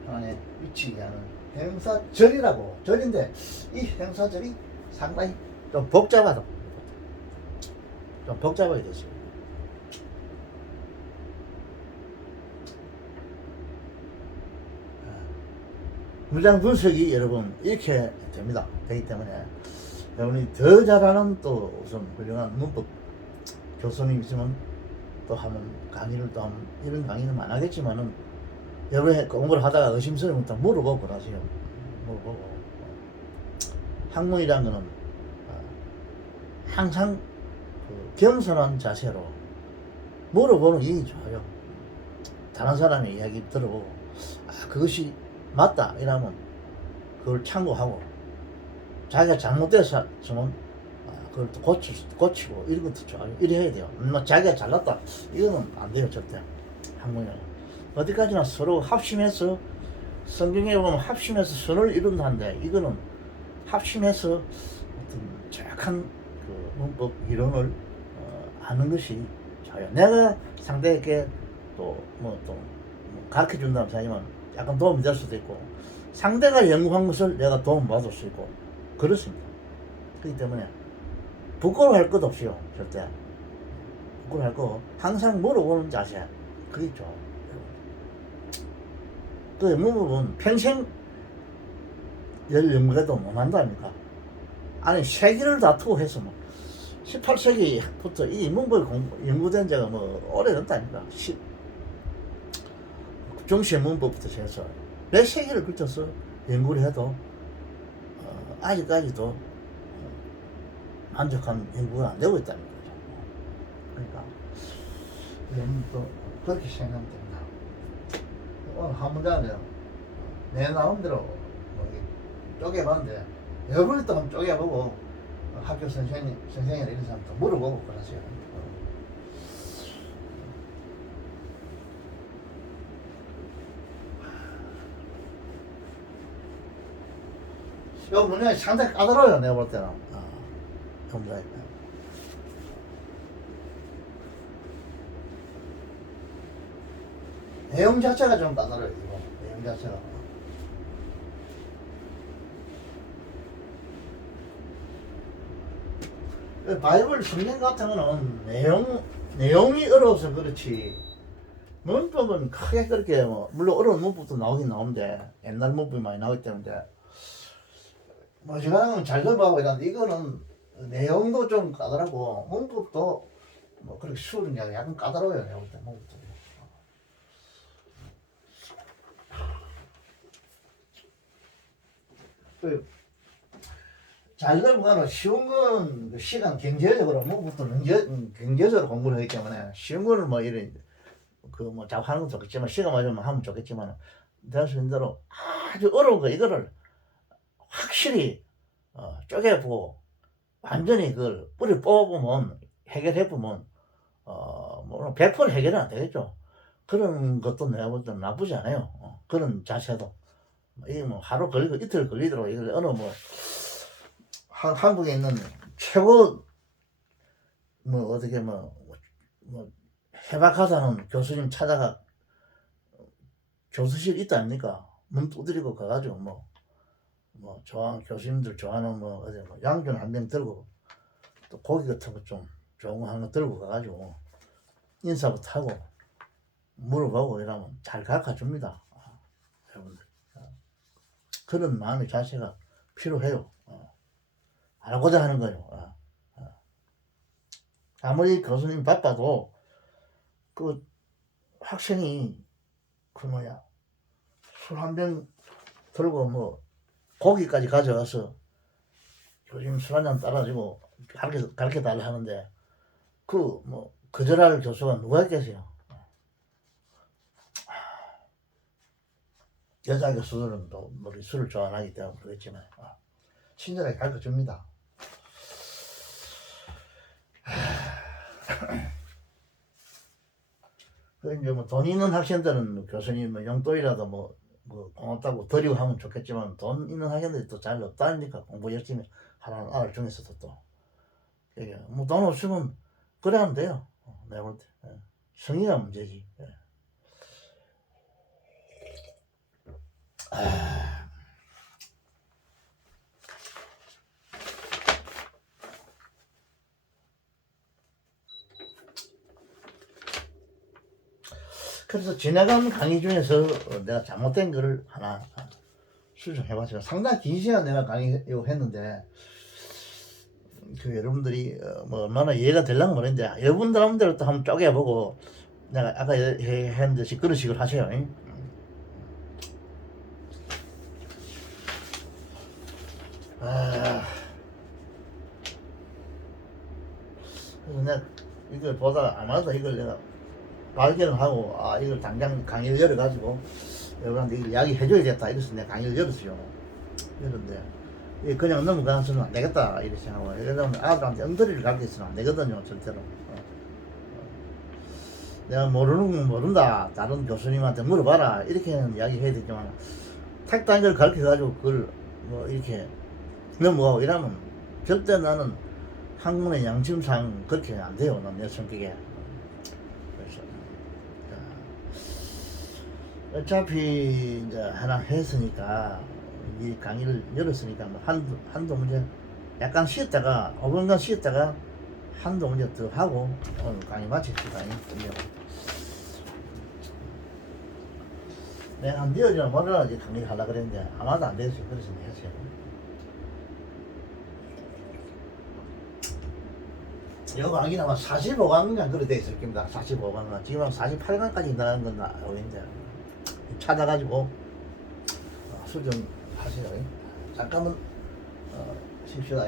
하나의 위치하는 형사절이라고 절인데 이 형사절이 상당히 좀 복잡하다. 좀 복잡하게 됐어요. 문장 분석이 여러분 이렇게 됩니다. 되기 때문에 여러분이 더 잘하는 또 우선 훌륭한 문법 교수님 있으면 또 하면 강의를 또 하면 이런 강의는 안 하겠지만은 여러분이 공부를 하다가 의심스러우면 또 물어보고 하세요. 물어보고 학문이라는 거는 항상 그 겸손한 자세로 물어보는 게 좋아요. 다른 사람의 이야기 들어보고 그것이 맞다 이러면 그걸 참고하고 자기가 잘못돼서 그걸 또 고치고 이런 것도 좋아요. 이래 해야 돼요. 자기가 잘났다 이거는 안 돼요. 절대 학문은 어디까지나 서로 합심해서 성경에 보면 합심해서 선을 이룬다는데 이거는 합심해서 어떤 정확한 그 문법 이론을 하는 것이 좋아요. 내가 상대에게 또 가르쳐 준다면 하지만 약간 도움이 될 수도 있고 상대가 연구한 것을 내가 도움받을 수 있고 그렇습니다. 그렇기 때문에 부끄러워할 것 없이요. 절대 부끄러워할 거 항상 물어보는 자세 그게 좋아. 그 문법은 평생 열 연구해도 못한다니까. 아니 세계를 다투고 해서 뭐 18세기부터 이 문법이 연구된 지가 뭐 오래됐다니까. 중세 문법부터 해서 몇 세기를 걸쳐서 연구를 해도 아직까지도 만족한 연구가 안 되고 있다는 거죠. 그러니까 저는 또 그렇게 생각됩니다. 오늘 한 문장은요, 내 나름대로 뭐 쪼개봤는데 여러분이 또 한번 쪼개보고 학교 선생이나 이런 사람도 물어보고 그러세요. 이 문장이 상당히 까다로워요, 내가 볼 때는. 이 문장이. 내용 자체가 좀 까다로워요, 이거. 내용 자체가. 바이블 성경 같은 거는 내용이 어려워서 그렇지, 문법은 크게 그렇게 뭐, 물론 어려운 문법도 나오긴 나오는데, 옛날 문법이 많이 나오기 때문에, 뭐, 지금 잘 넘어가고 있는데, 이거는 내용도 좀 까다롭고, 문법도 뭐, 그렇게 쉬운 게 아니라 약간 까다로워요, 내가 볼 때, 문법도. 잘 넘어가는 쉬운 건 시간 경제적으로 뭐부터 경제적으로 공부를 하기 때문에 쉬운 거를 뭐 이런 그뭐 작업하는 것도 좋겠지만 시간 맞으면 하면 좋겠지만 내가 말씀드린 대로 아주 어려운 거 이거를 확실히 쪼개보고 완전히 그걸 뿌리 뽑아보면 해결해보면 뭐 100% 해결은 안 되겠죠. 그런 것도 내가 볼 때는 나쁘지 않아요. 그런 자세도 이게 뭐 하루 걸리고 이틀 걸리더라도 이걸 어느 뭐 한국에 있는 최고 뭐 어떻게 뭐 해박하다는 교수님 찾아가 교수실 있다 아닙니까? 문 두드리고 가가지고 뭐 좋아하는 교수님들 좋아하는 뭐 어디 뭐 양주 한 병 들고 또 고기 같은 거 좀 좋은 거 하나 들고 가가지고 인사부터 하고 물어보고 이러면 잘 가르쳐 줍니다. 여러분들 그런 마음의 자세가 필요해요. 알고자 하는 거예요. 아무리 교수님 바빠도 그 학생이 그 술 한 병 들고 뭐 고기까지 가져와서 교수님 술 한 잔 따라주고 가르쳐 달라 하는데 그 뭐 거절할 교수가 누가 있겠어요? 여자 교수들은 또 우리 술을 좋아 안 하기 때문에 그렇겠지만 친절하게 가르쳐 줍니다. 그 이제 뭐 돈 있는 학생들은 교수님 뭐 용돈이라도 뭐 고맙다고 드리고 하면 좋겠지만 돈 있는 학생들이 또 잘 없다니까 공부 열심히 하는 아들 중에서도 또 이게 뭐 돈 없으면 그래 하면 돼요. 내가 볼 때 성의가 문제지. 그래서 지나간 강의 중에서 내가 잘못된 거를 하나 수정해봤어요. 상당히 긴 시간 내가 강의 했는데 그 여러분들이 뭐 얼마나 이해가 되려면 모르는데 여러분들 마음대로 또 한번 쪼개보고 내가 아까 했듯이 그런 식으로 하세요. 그래서 내가 이걸 보다가 아마도 이걸 내가 발견을 하고 이걸 당장 강의를 열어가지고 여러분한테 이걸 이야기해줘야겠다 이래서 내가 강의를 열었어요. 그런데 그냥 넘어가서는 안 되겠다 이렇게 생각하고 이러면 아들한테 엉터리를 가르쳐서는 안 되거든요 절대로. 내가 모르는 건 모른다 다른 교수님한테 물어봐라 이렇게는 이야기해야 되지만 택도 아닌 걸 가르쳐가지고 그걸 뭐 이렇게 넘어가고 이러면 절대 나는 학문의 양심상 그렇게 안 돼요. 내 성격에. 그래서 어차피 이제 하나 했으니까 이 강의를 열었으니까 뭐 한두 문제 약간 쉬었다가 5분간 쉬었다가 한두 문제 더 하고 오늘 강의 마칩시다. 내가 한 니어지나 모르나 강의를 하려고 그랬는데 아마도 안 됐어요. 그래서 내가 했어요. 여 강의는 아마 45강인가 그래 돼 있을 겁니다. 45강은 지금 48강까지 나간 건 알고 있는데 찾아가지고 수정하세요. 잠깐만 쉽시다.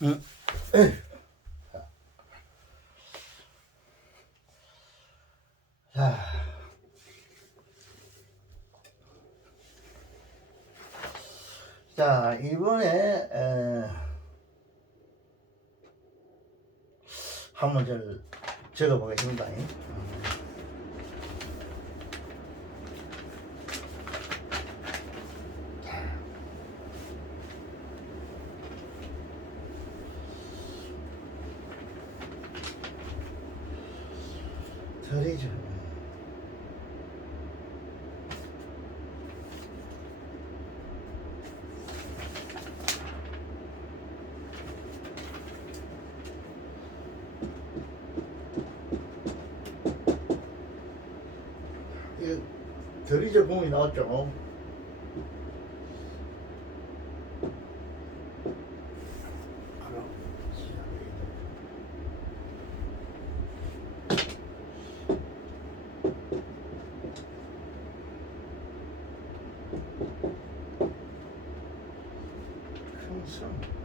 응. 에이. 자, 자 이번에 한 문제를 적어보겠습니다. 드리죠. 드리저 공이 나왔죠. 큰선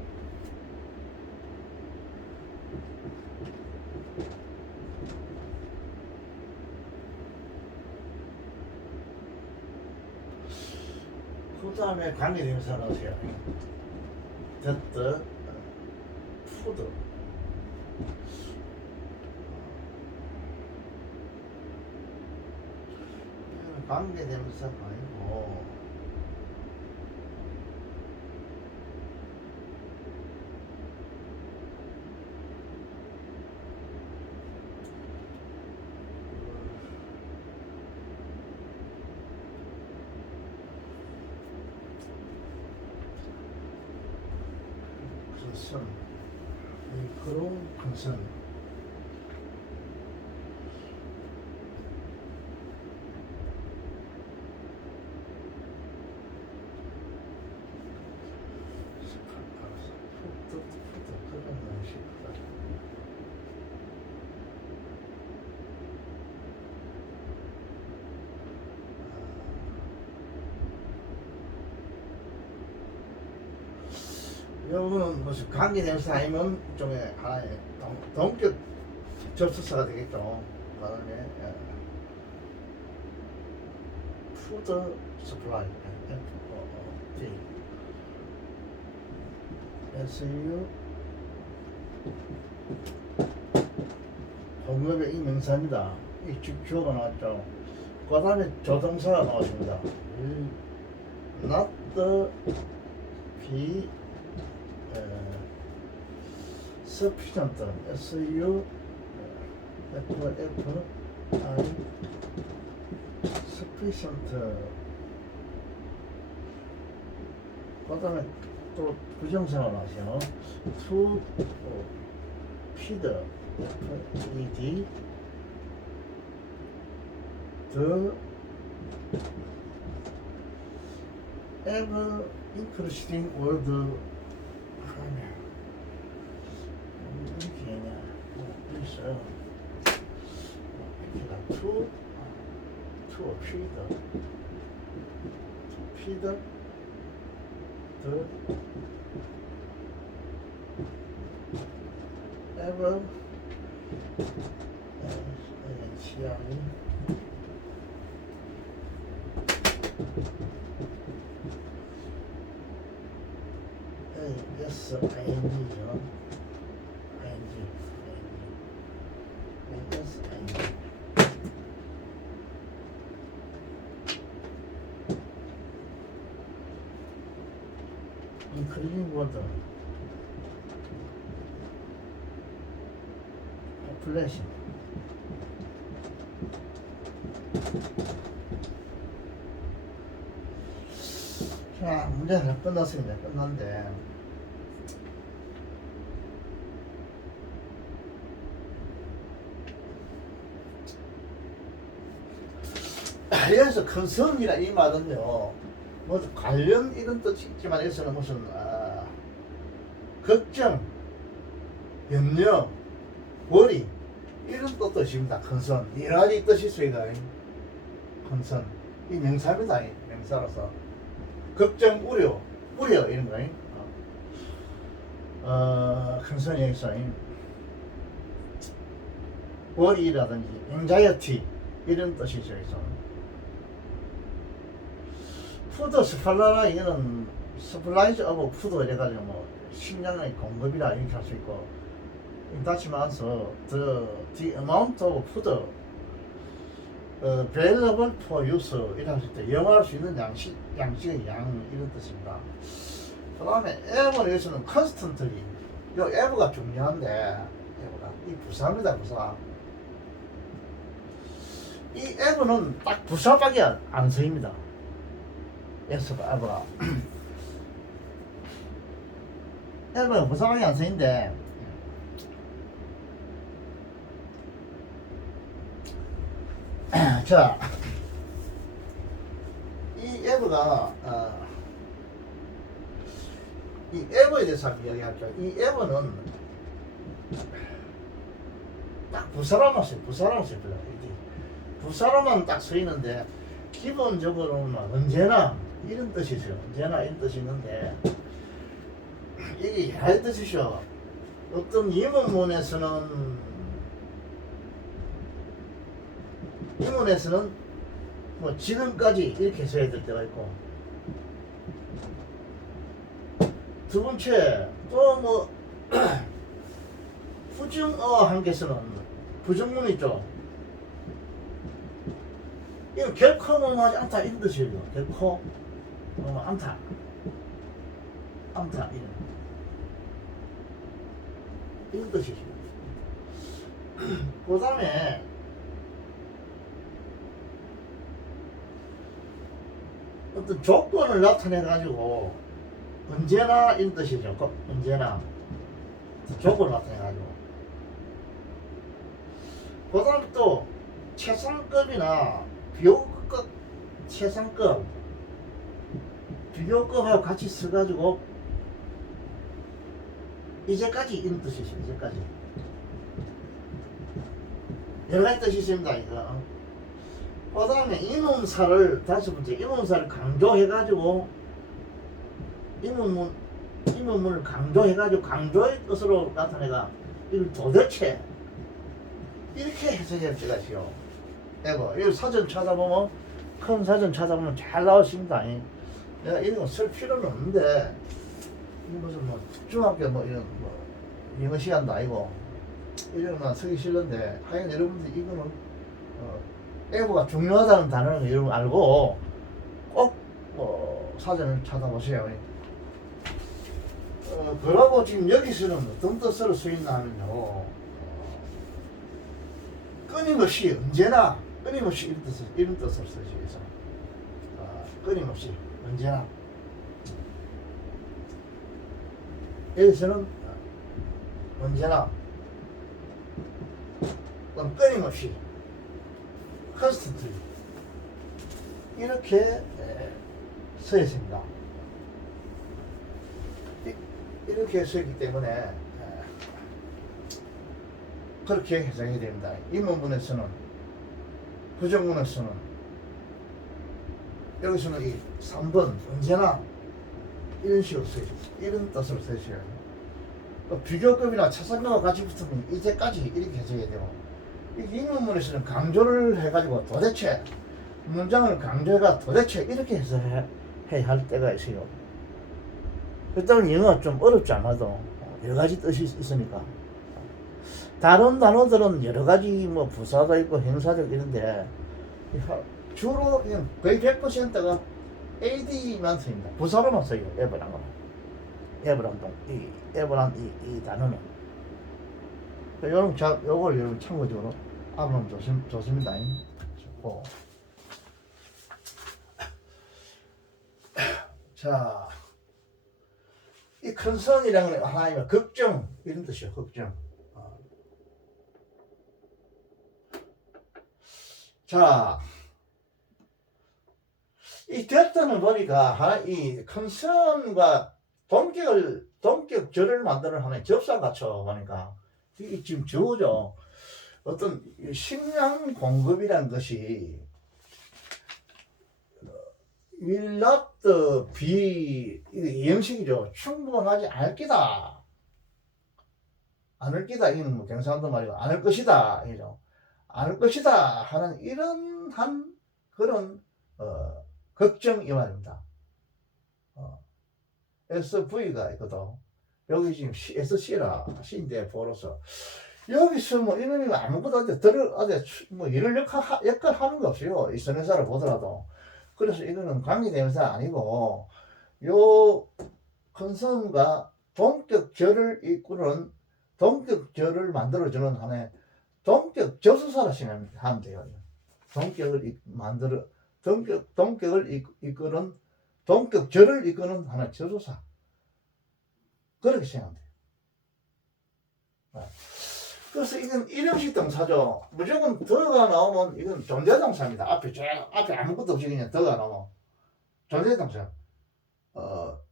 그 다음에 관계대명사 넣으세요. 듣드 푸드 관계대명사가 아니고 컨선 그런 컨선 그런 음식 이거는 무슨 관계대명사 아니면 일종의 하나의 동격 접속사가 되겠죠. 그다음에 푸드 서플라이 SU 공급의 이 명사입니다. 이 주어가 나왔죠. 그 다음에 조동사가 나왔습니다. not the be sufficient SU F I sufficient 그 다음에 또 부정사가 나와요. to feed F-E-D the ever interesting world 이렇게 그냥 있어요. 이렇게 to feed the ever 시야이 S I N G죠. ING S I N G increasing water population 자 문제는 끝났습니다. 끝났는데 여기서 컨선이라 이 말은요 뭐 관련 이런 뜻이 있지만 여기서는 무슨 걱정, 염려, worry 이런 뜻입니다. 컨선 여러 가지 뜻이 있어요. 컨선 이 명사입니다. 명사로서 걱정, 우려 이런 거예요. 큰 선에서 worry라든지 anxiety 이런 뜻이죠. 그래서 푸드 스팔라라 이거는 supplies of food 이래가지고 뭐 식량의 공급이라 이렇게 할 수 있고 따지면서 the amount of food available for use 이렇게 할 수 있다. 이용할 수 있는 양식의 양 이런 뜻입니다. 그 다음에 ever는 여기서는 constantly 이 ever가 중요한데 ever가 이 부사입니다. 부사. 이 ever는 딱 부사밖에 안 쓰입니다. ever가 ever가 부사밖에 안 쓰인데 자, 이 ever가 이 ever에 대해서 한번 이야기할게요. 이 ever는 딱 부사로만 써요. 부사로만 써요. 부사로만 딱 쓰이는데 기본적으로는 언제나 이런 뜻이죠. 언제나 이런 뜻이 있는데 이게 여러 뜻이죠. 어떤 이문문에서는 뭐 지금까지 이렇게 써야 될 때가 있고 두 번째 또 뭐 부정어 한 개서는 부정문 있죠. 이거 결코 뭐하지 않다 이런 뜻이에요. 결코 뭐 않다 이런 뜻이죠. 그 다음에 어떤 조건을 나타내 가지고 언제나 이런 뜻이죠. 언제나 조건을 나타내 가지고 그 다음에 또 최상급이나 비교급 최상급 비교급하고 같이 써가지고 이제까지 이런 뜻이죠. 이제까지 여러가지 뜻이 있습니다. 이거 그 다음에 이문사를 다섯 번째 이문사를 강조해가지고 이문문을 강조해가지고 강조의 뜻으로 나타내가 이걸 도대체 이렇게 해석할 때가 있어요. 이 사전 찾아보면 큰 사전 찾아보면 잘 나왔습니다. 내가 이런 거 쓸 필요는 없는데 무슨 뭐 중학교 뭐 이런 뭐 영어 시간도 아니고 이런 거만 쓰기 싫은데 하여간 여러분들 이거는 ever가 중요하다는 단어는 여러분 알고 꼭 사전을 찾아보세요. 그러고 지금 여기서는 어떤 뜻으로 쓰였나 하면요. 끊임없이 언제나 끊임없이 이런 뜻을 쓰시기 위해서 끊임없이 언제나 여기서는 언제나 끊임없이 constantly 이렇게 써 있습니다. 이렇게 써 있기 때문에 그렇게 해석이 됩니다. 인문문에서는 부정문에서는 여기서는 이 3번 언제나 이런 식으로 써있어요. 이런 뜻으로 써있어요. 비교급이나 차상급과 같이 붙으면 이제까지 이렇게 해석이 되고 인문문에서는 강조를 해가지고 도대체 문장을 강조해가 도대체 이렇게 해석해야 할 때가 있어요. 그렇다면 영어가 좀 어렵지 않아도 여러 가지 뜻이 있으니까 다른 단어들은 여러 가지 뭐 부사도 있고 행사도 이런데 주로 그냥 거의 100%가 ad만 씁니다. 부사로만 써요. 에버란 거. 에버란 이 단어는. 요걸 여러분 참고적으로 알아보면 좋습니다. 자, 이 큰성이라는 건 하나님의 걱정 이런 뜻이에요. 걱정. 자, 이 대터는 보니까 이 큰성과 동격절을 만드는 하나의 접사 갖춰 보니까 이게 지금 저죠. 어떤 식량 공급이라는 것이 will not be 이 형식이죠. 충분하지 않을 기다. 안을 끼다 이는 뭐 경상도 말이고 안을 것이다 이죠. 안을 것이다 하는 이런 한 그런 걱정 이 말입니다. SV가 있거든. 여기 지금 SC라 C인데 보로서 여기서 뭐 이놈이 아무것도 어디 뭐 이런 역할 하는 거 없어요. 이 선행사를 보더라도. 그래서 이거는 관계대명사 아니고 요 큰섬과 동격절을 이끄는 동격절을 만들어주는 하나의 동격 저수사라 생각하면 돼요. 동격을 만들어 동격을 이끄는 동격절을 이끄는 하나의 저수사 그렇게 생각하면 돼요. 그래서 이건 일형식 동사죠. 무조건 더가 나오면 이건 존재동사입니다. 앞에 아무것도 없이 그냥 더가 나오면 존재동사.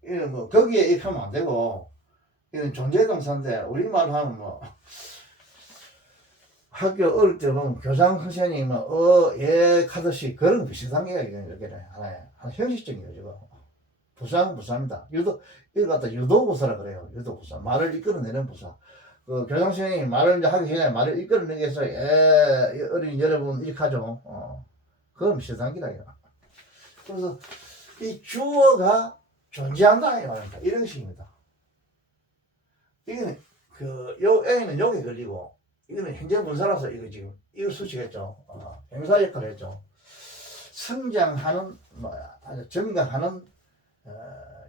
이건 뭐 거기에 이렇게 하면 안 되고 이건 존재동사인데 우리말로 하면 뭐 학교 어릴 때 보면 교장 선생님이 예 카드시 그런 거 비슷한 게 이게 하나의 형식적인 거죠. 부사입니다. 이걸 갖다 유도부사라 그래요. 유도부사. 말을 이끌어내는 부사. 그 교장 선생님이 말을 이제 하기 전에 말을 이끌어내기 위해서 어린 여러분 이렇게 하죠. 그건 비슷한 기다 이거. 그래서 이 주어가 존재한다 이 말입니다. 이런 식입니다. 이거는 요 A는 여기 걸리고 이거는 현재 분사라서 이거 지금 이걸 수식했죠. 행사 역할을 했죠. 성장하는 아주 증가하는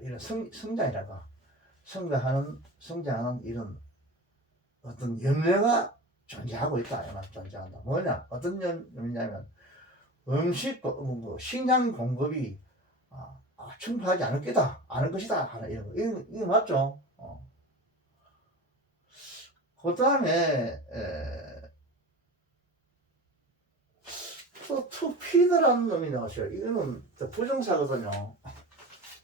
이런 성장이랄까 성장하는 이런 어떤 염려가 존재하고 있다. 이말 존재한다. 뭐냐? 어떤 염려냐면 음식 식량 공급이 충분하지 않을 거다, 않을 것이다 하는 이런 거. 이거 맞죠? 그 다음에 또 to feed라는 놈이 나왔어요. 이거는 부정사거든요.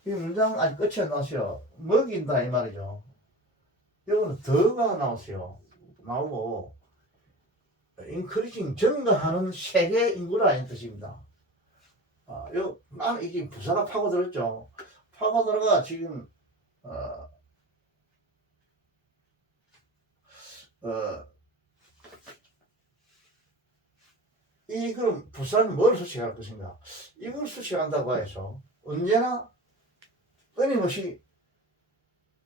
이 문장 아직 끝에 나왔어요. 먹인다 이 말이죠. 이거는 더가 나왔어요. 나오고 increasing 증가하는 세계 인구라 는 뜻입니다. 나는 이게 부사가 파고들었죠. 파고들어가 지금 이 그럼 부사는 뭘 수식할 것인가? 이걸 수식한다고 해서 언제나 끊임없이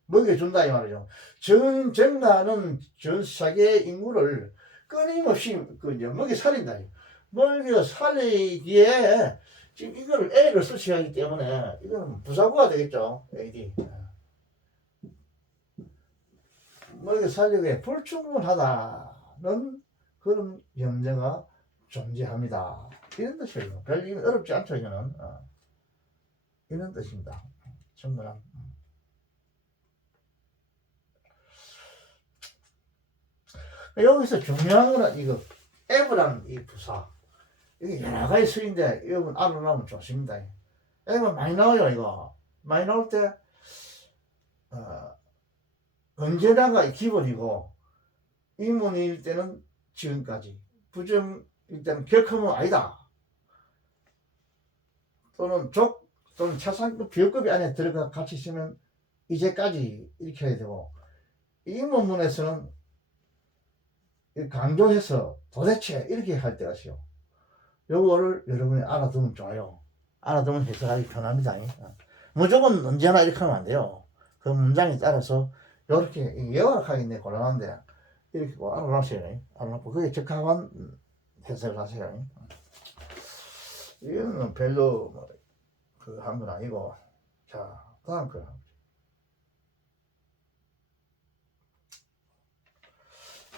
먹여준다 이 말이죠. 증가하는 전 세계 인구를 끊임없이 먹여 살린다. 먹여 살리기에 지금 이거를 A를 수식하기 때문에 이거는 부사구가 되겠죠. AD. 먹여 살리기에 불충분하다는 그런 염려가 존재합니다. 이런 뜻이에요. 별로 어렵지 않죠, 이거는. 이런 뜻입니다. 충분한. 여기서 중요한 거는 이거 F라는 이 부사. 이게 여러 가지 수인데 여러분 알아놓으면 좋습니다. F가 많이 나와요, 이거. 많이 나올 때 언제나가 기본이고 의문일 때는 지금까지 부정일 때는 결코 아니다. 또는 또는 차상급 비어급이 안에 들어가 같이 있으면 이제까지 이렇게 해야 되고 이 문문에서는 강조해서 도대체 이렇게 할 때가 있어요. 요거를 여러분이 알아두면 좋아요. 알아두면 해석하기 편합니다. 무조건 언제나 이렇게 하면 안 돼요. 그 문장에 따라서 이렇게 예화하기 곤란한데 이렇게 알아놓으세요. 알아놓고 그게 적합한 해석을 하세요. 이거는 별로 한 건 아니고. 자, 다음 거.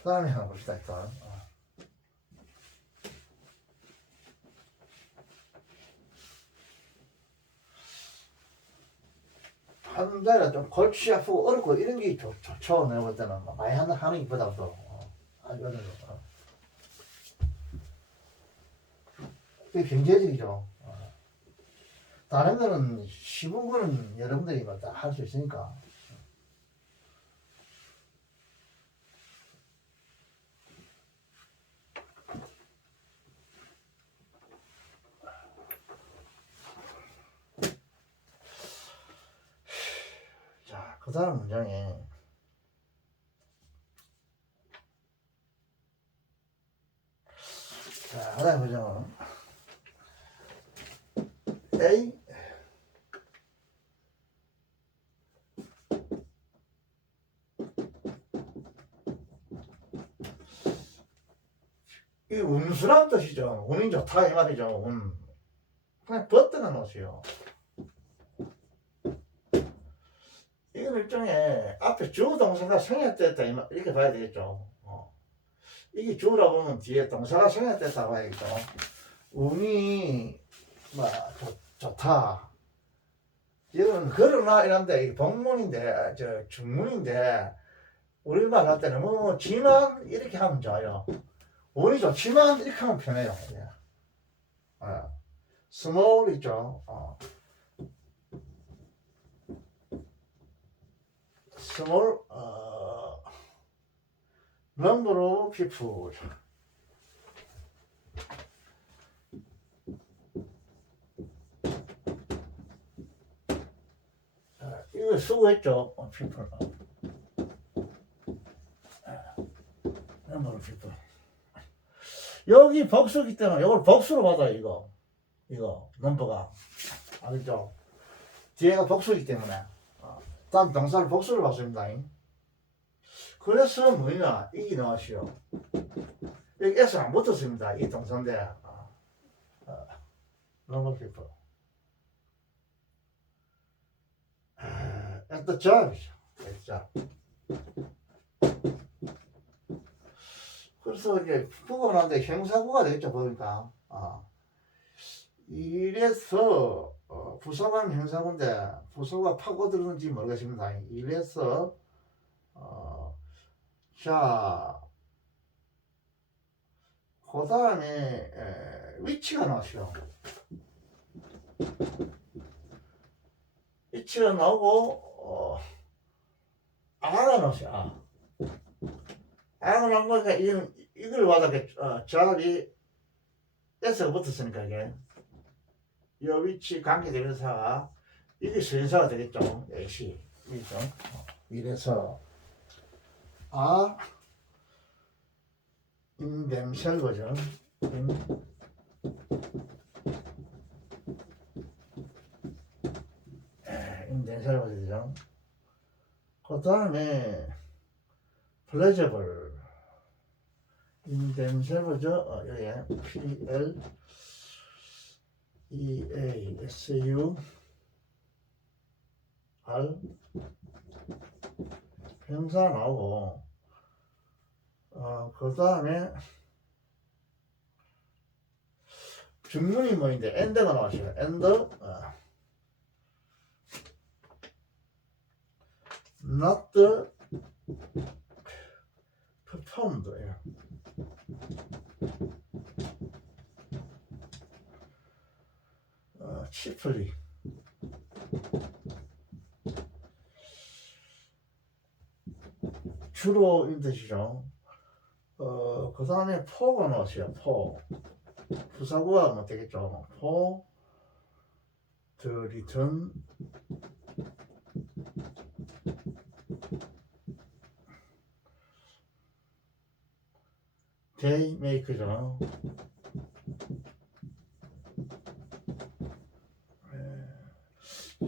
다음에 하나 봅시다. 일단. 하는 자리가 좀 골치 아프고 어렵고 이런 게 좋죠. 내가 볼 때는 많이 하는 것보다도 아주 어려워요. 그게 경제적이죠. 다른 거는 쉬운 거는 여러분들이 다 할 수 있으니까. 자, 그 다음 문장에 하나 보자. A 이 운수란 뜻이죠. 운이 좋다 이 말이죠. 운. 그냥 버뜨는 것이요. 이건 일종의 앞에 주 동사가 생략됐다 이렇게 봐야 되겠죠. 이게 주라 보면 뒤에 동사가 생략됐다 봐야겠죠. 운이 뭐 좋다. 이건 그러나 이런데 이 복문인데 저 중문인데 우리말 할 때는 뭐 지만 이렇게 하면 좋아요. 운이 좋지만 이렇게 하면 편해요. 스몰 있죠. 스몰 number of people. 이거 수고했죠. people. number of people. 여기 복수기 때문에 이걸 복수로 받아요. 이거 넘버가 알겠죠? 뒤에가 복수이기 때문에 다음 동사를 복수로 받습니다. 그래서 뭐냐 이게 나왔어요. 여기 S는 안 붙었습니다. 이 동사인데 normal people at the job이죠. 그래서 이제 국어가 나는데 형사구가 되겠죠. 보니까 이래서 부사관 형사구인데 부사가 파고들었는지 모르겠습니다. 이래서 자, 그 다음에 위치가 나왔어요. 위치가 나오고 아가 나왔어요. 아가 나온 거니까 이걸 받았겠죠. 잡이 S가 붙었으니까 이게 이 위치 관계대명사가 이게 수인사가 되겠죠. 역시 이죠. 이래서 in themselves죠. in themselves죠. 그 다음에 pleasurable in themselves죠. 여기 pleasure 형사 나오고 그 다음에 중문이 뭐인데 end가 나왔어요. end not performed. chiefly 주로 이 뜻이죠. 그 다음에 for가 나왔어요. for 부사구가 뭐 되겠죠. for the return they make죠.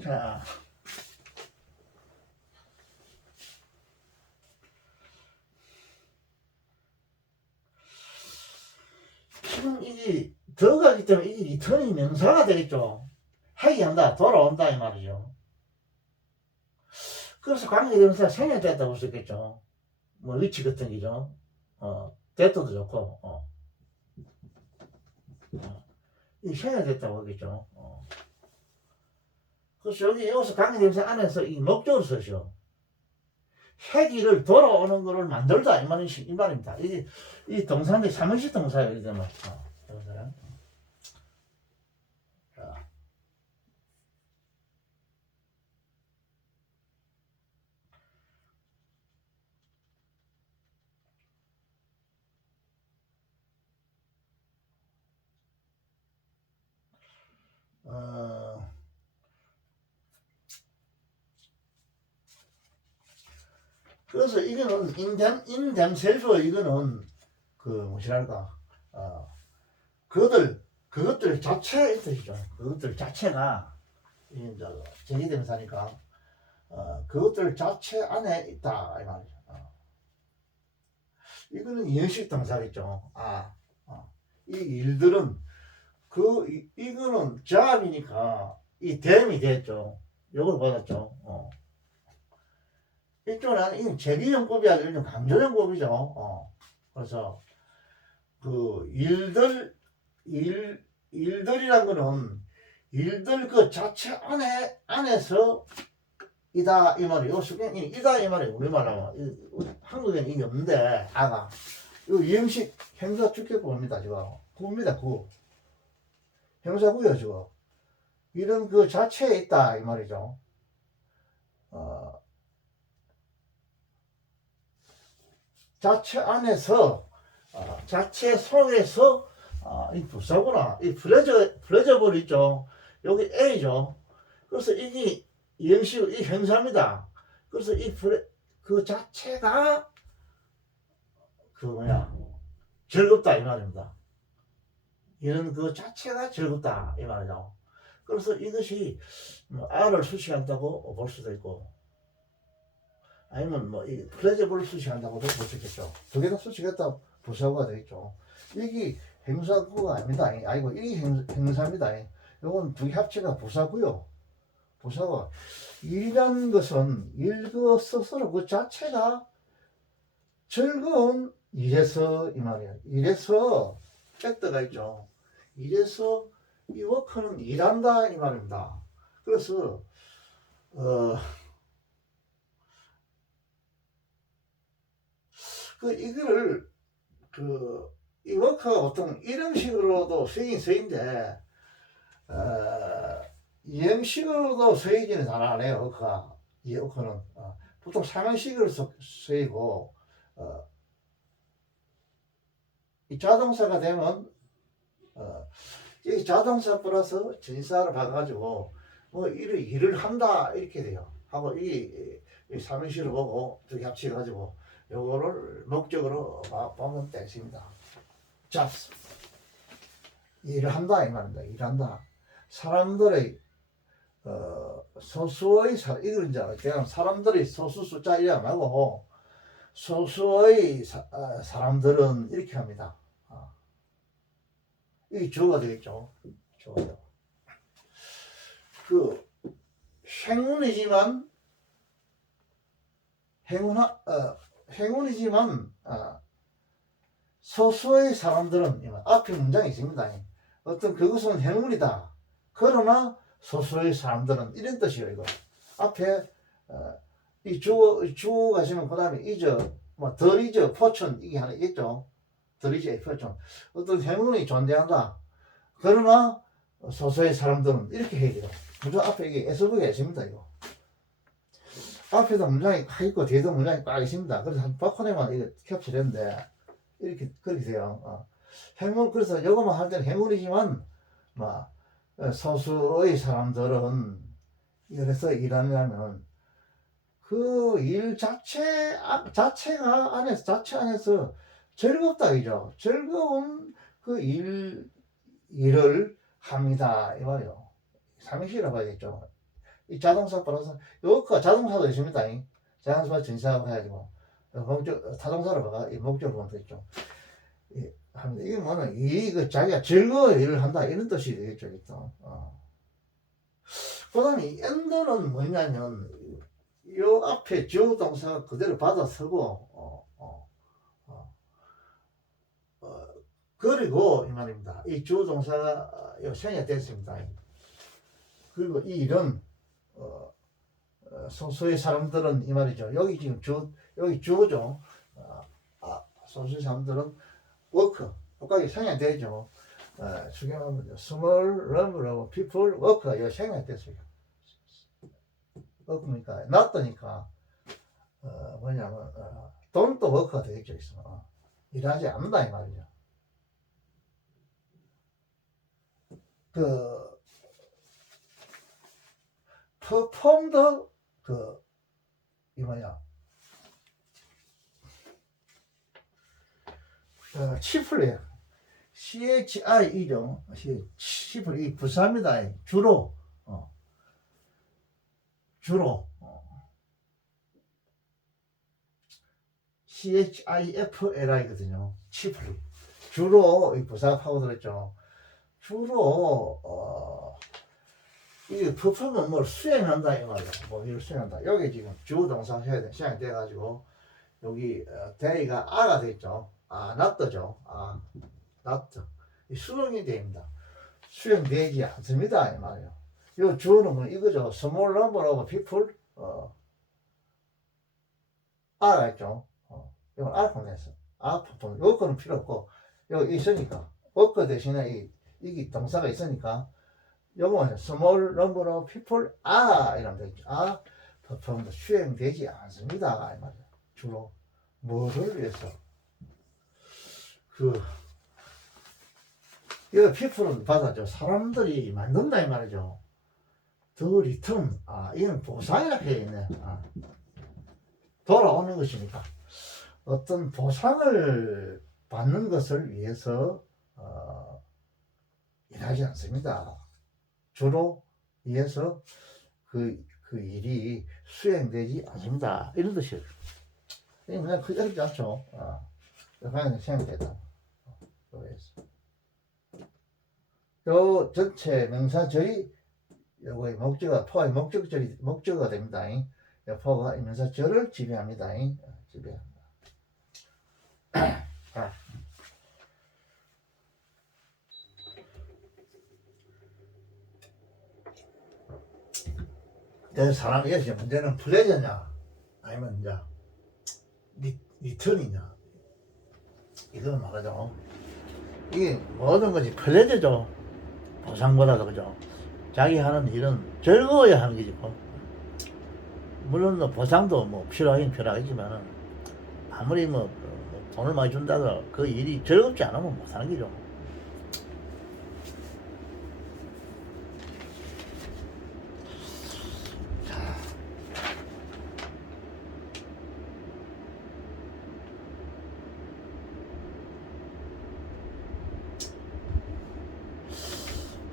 자, 지금 이게 들어가기 때문에 이게 리턴이 명사가 되겠죠. 회귀한다, 돌아온다 이 말이죠. 그래서 관계대명사 생략됐다고 볼 수 있겠죠. 뭐 위치 같은 게죠. 대토도 좋고 이 생략됐다고 하겠죠. 그래서 여기서 관계대명사 안에서 이 목적을 쓰죠. 회귀를 돌아오는 거를 만들다 이 말입니다. 이 동사인데 삼형식 동사예요. 이거는 동사는. 그래서 이거는 인댐셀프 이거는 그 뭐랄까 그것들 자체의 뜻이죠. 그것들 자체가 이제 제기대명사니까 그것들 자체 안에 있다 이 말이죠. 이거는 이행식 동사겠죠. 이 일들은 이거는 잡이니까 이 댐이 됐죠. 요걸 받았죠. 이쪽은 이건 제기용법이 아니라 강조용법이죠. 그래서 그 일들이란 거는 일들 그 자체 안에서 이다 이 말이에요. 이다 이 말이에요. 우리말로 한국에는 이게 없는데 이 이형식 형사 주격구입니다. 지금 구입니다. 구 형사구요 지금 이런 그 자체에 있다 이 말이죠. 자체 안에서 자체 속에서 이 부사구나 이 플레저블 있죠. 여기 A죠. 그래서 이게 이형식 이 형사입니다. 그래서 그 자체가 즐겁다 이 말입니다. 이런 그 자체가 즐겁다 이 말이죠. 그래서 이것이 R을 수식한다고 볼 수도 있고 아니면 이 플레저블을 수식한다고도 볼 수 있겠죠. 두 개 다 수식했다 부사구가 되겠죠. 이게 형사구가 아닙니다. 아니고 이게 형사입니다. 이건 두 개 합체가 부사구요. 부사가 일이라는 것은 그 스스로 그 자체가 즐거운 일에서 이 말이에요. 일에서 팩트가 있죠. 일에서 이 워크는 일한다 이 말입니다. 그래서 이거를 이 워크가 보통 이런 식으로도 쓰이긴 쓰인데 이형식으로도 쓰이지는 잘 안 해요. 워크가 이 워크는 보통 삼형식으로 쓰이고 이 자동사가 되면 이 자동사 플러스 전치사를 바꿔가지고 일을 한다 이렇게 돼요. 하고 이 삼형식을 보고 두 개 합쳐가지고 요거를 목적으로 보면 되겠습니다. jobs 일을 한다 이 말입니다. 일한다. 사람들의 소수의 이걸 이제 그냥 사람들의 소수 숫자 이래 안 하고 소수의 사람들은 이렇게 합니다. 이게 주어가 되겠죠. 주어요. 행운이지만 소수의 사람들은 앞에 문장이 있습니다. 어떤 그것은 행운이다. 그러나 소수의 사람들은 이런 뜻이에요. 이거 앞에 이 주어가 있으면 그 다음에 덜 이저 포천 이게 하나 있겠죠. 덜 이저 포천 어떤 행운이 존재한다. 그러나 소수의 사람들은 이렇게 해야 돼요. 먼저 앞에 이게 SV가 있습니다. 이거 앞에도 문장이 가 있고 뒤에도 문장이 딱 있습니다. 그래서 한 바코네만 이거 캡처를 했는데 그렇게 돼요. 행운 그래서 이거만 할 때는 행운이지만 소수의 사람들은 이래서 일하려면 그 일 자체 안에서 즐겁다 이죠. 즐거운 그 일을 합니다 이 말이요. 삼행시라고 해야겠죠. 이 자동사 플러스 요거 자동사도 있습니다. 자동사 전치사하고 해가지고 타동사로 봐가 이 목적으로 보면 되겠죠. 이게 뭐는 자기가 즐거운 일을 한다 이런 뜻이 되겠죠. 그 다음에 엔더는 뭐냐면 요 앞에 주어 동사가 그대로 받아서고 그리고 이 말입니다. 이 주어 동사가 생략 됐습니다. 그리고 이 일은 소수의 사람들은 이 말이죠. 여기 지금 여기 주어죠. 소수의 사람들은 워크 똑같이 생략되죠. 수경하면 small number of people work가 여기 생략됐어요. 워크니까 낫다니까 뭐냐면 don't work가 되겠죠. 일하지 않는다 이 말이죠. performed 이 뭐냐 chiefly CHI이죠. CHI를 이 부사입니다. 주로 주로 CHIFLI거든요. 치플 주로 이 부사가 파고들었죠. 주로 이 부품은 뭘 수행한다 이 말이야. 뭐 이걸 수행한다. 여기 지금 주 동사 해야 돼. 시작이 돼가지고 여기 대의가 아가 돼 있죠. 낫더죠. 낫더. 이 수능이 됩니다. 수행되지 않습니다 이 말이에요. 이 주어는 뭐 이거죠. small number of people 아가 있죠. 이건 알파벳에서 부품. 요거는 필요 없고 여기 있으니까 워크 대신에 이게 동사가 있으니까 요거는 small number of people 이라면 되겠죠. 부품도 수행되지 않습니다 이 말이에요. 주로 뭐를 위해서 이거 people은 받아죠. 사람들이 만든다 이 말이죠. The return 이건 보상이라고 해야 있네. 돌아오는 것이니까 어떤 보상을 받는 것을 위해서 일하지 않습니다. 주로 위해서 그 일이 수행되지 않습니다. 이런 뜻이에요. 이게 그냥 어렵지 않죠. 그냥 수행되다. 요 전체 명사절이 요거의 목적어, 포의 목적어가 됩니다. 포가 명사절을 지배합니다. 지배합니다. 내 사람이 문제는 플레저냐 아니면 이제 리턴이냐 이걸 말하죠. 이게 모든 것이 플레저죠. 보상보다도 그죠. 자기 하는 일은 즐거워야 하는 거지. 물론 보상도 뭐 필요하긴 필요하겠지만 아무리 뭐 돈을 많이 준다더라 그 일이 즐겁지 않으면 못 하는 거죠.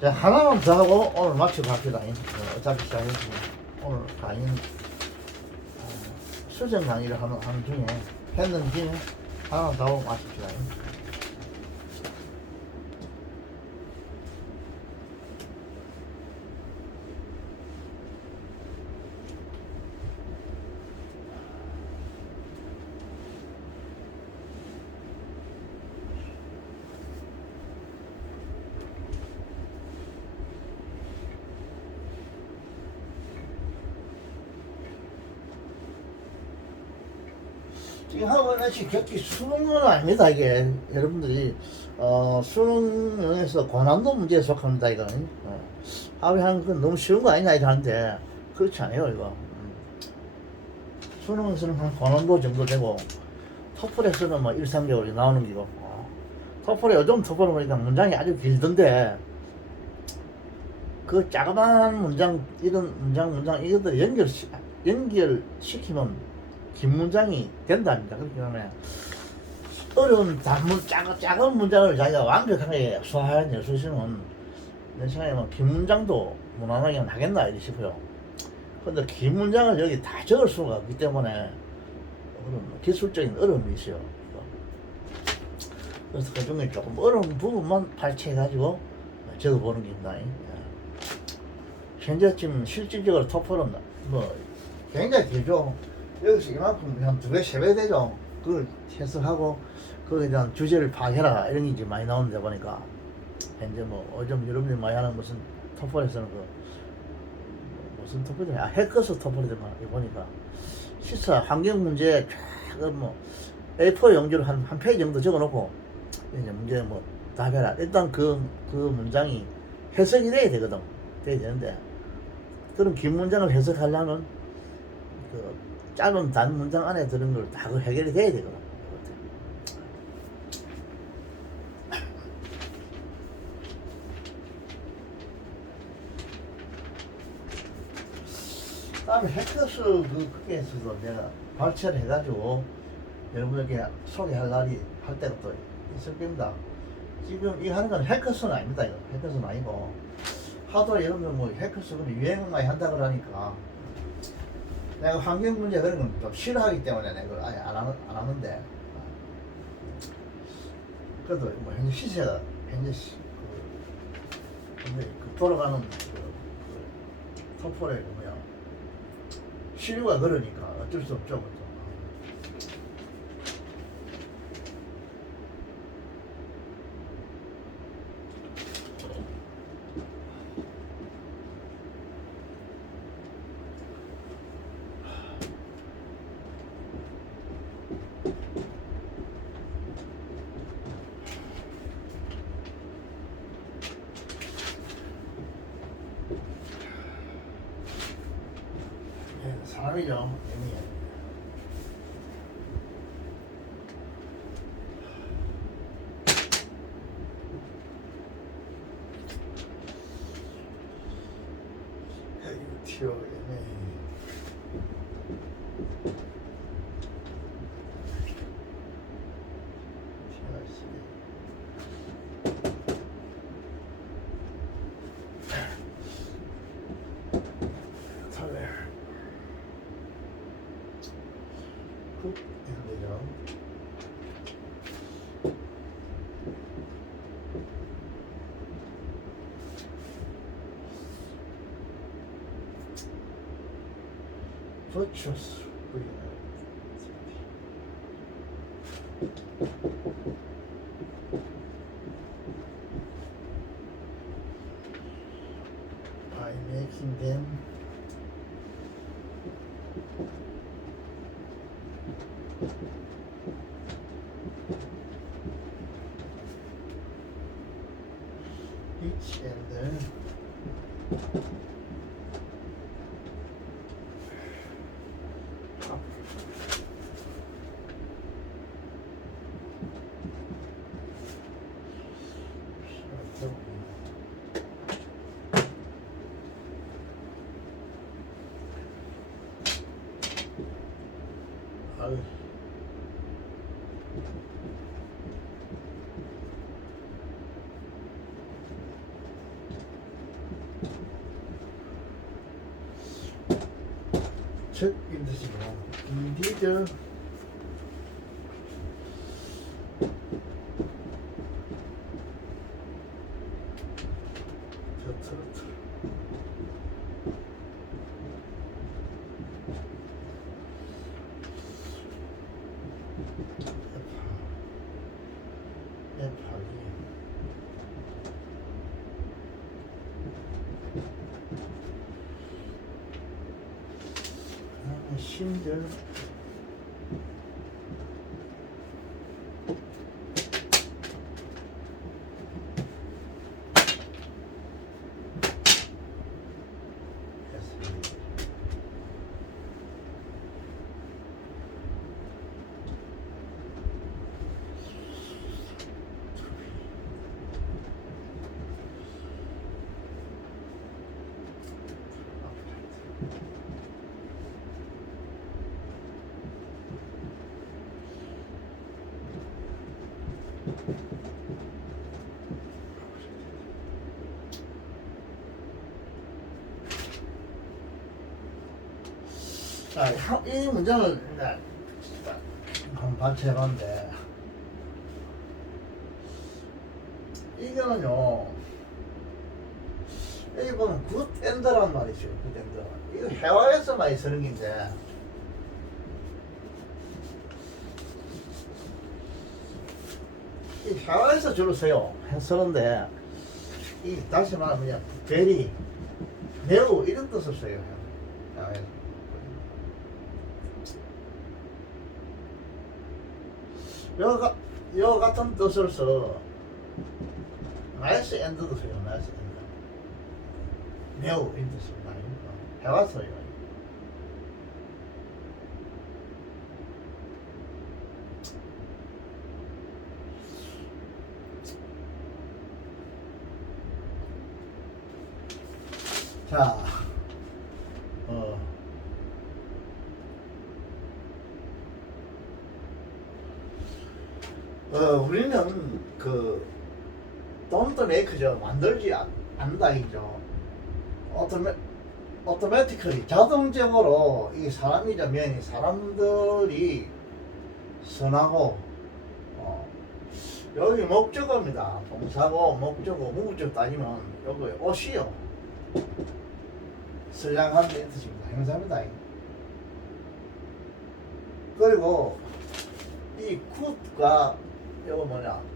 자, 하나만 더 하고 오늘 마치고 갑시다. 어차피 시작했으면 오늘 강의는 수정 강의를 하는 중에 했는지 하나만 더 하고 마칩시다. 지금 학원에서 격기 수능은 아닙니다. 이게 여러분들이 수능에서 고난도 문제에 속합니다. 이거는 하루에 하는 건 너무 쉬운 거 아니냐 이렇게 하는데 그렇지 않아요. 이거 수능에서는 한 고난도 정도 되고 토플에서는 뭐 1, 3개월이 나오는 기고 토플에 요즘 토플을 보니까 문장이 아주 길던데 그 자그마한 문장 이런 문장 이것들 연결시키면 긴 문장이 된답니다. 그렇기 때문에 어려운 작은 문장을 자기가 완벽하게 소화해낼 수 있으면 내 생각에 뭐 긴 문장도 무난하게 하겠나 이렇게 싶어요. 근데 긴 문장을 여기 다 적을 수가 없기 때문에 기술적인 어려움이 있어요. 그래서 그 중에 조금 어려운 부분만 발췌해가지고 적어보는 겁니다. 현재쯤 실질적으로 토플은 뭐 굉장히 길죠. 여기서 이만큼 한 2배, 3배 되죠. 그걸 해석하고 거기에 대한 주제를 파악해라 이런 게 이제 많이 나오는데 보니까 현재 뭐 요즘 여러분들이 많이 하는 무슨 토플에서는 무슨 토플이 해커스 토플이더만 보니까 시사 환경 문제 뭐 A4 용지로 한 페이지 정도 적어놓고 이제 문제 뭐 답해라. 일단 그 문장이 해석이 돼야 되거든. 돼야 되는데 그런 긴 문장을 해석하려면 짧은 단 문장 안에 들은 걸 다 해결이 돼야 되거든. 다음에 해커스 거기에서도 내가 발췌를 해가지고 여러분에게 소개할 날이 할 때가 또 있을 겁니다. 지금 이거 하는 건 해커스는 아닙니다. 이거 해커스는 아니고 하도 여러분 뭐 해커스는 유행을 많이 한다 그러니까 내가 환경 문제 그런 건 좀 싫어하기 때문에 내가 그걸 아예 안 하는데 그래도 뭐 현재 시세가 현재 그 돌아가는 터폴에 뭐야 시류가 그러니까 어쩔 수 없죠. 그것도. 예, 사람이죠. 애매해. 이거 튀어 애매해. Virtuous by making them each other 아유. 즉 인드시고 인디드 트로트 신들 자, 이 문장을 한번 발췌해봤는데 이거는요 여기 보면 굿엔더란 말이죠. 굿엔더 이거 회화에서 많이 쓰는 건데 이 회화에서 주로 써요. 쓰는데 이 다시 말하면 very 매우 이런 뜻을 써요. 회화에서 요 같은 뜻을 써 나이스 엔드도 써요. 나이스 엔드 매우 이런 뜻을 많이 회화 써요. 자, 우리는 그 돈도 메이크죠. 만들지 않는다 이죠. 오토매틱ally 자동적으로 이 사람이라면 사람들이 선하고 여기 목적어입니다. 동사고 목적어 무구적 따지면 여기 옷이요. 선량한 데 뜻입니다. 행사입니다. 그리고 이 굿과 요거 뭐냐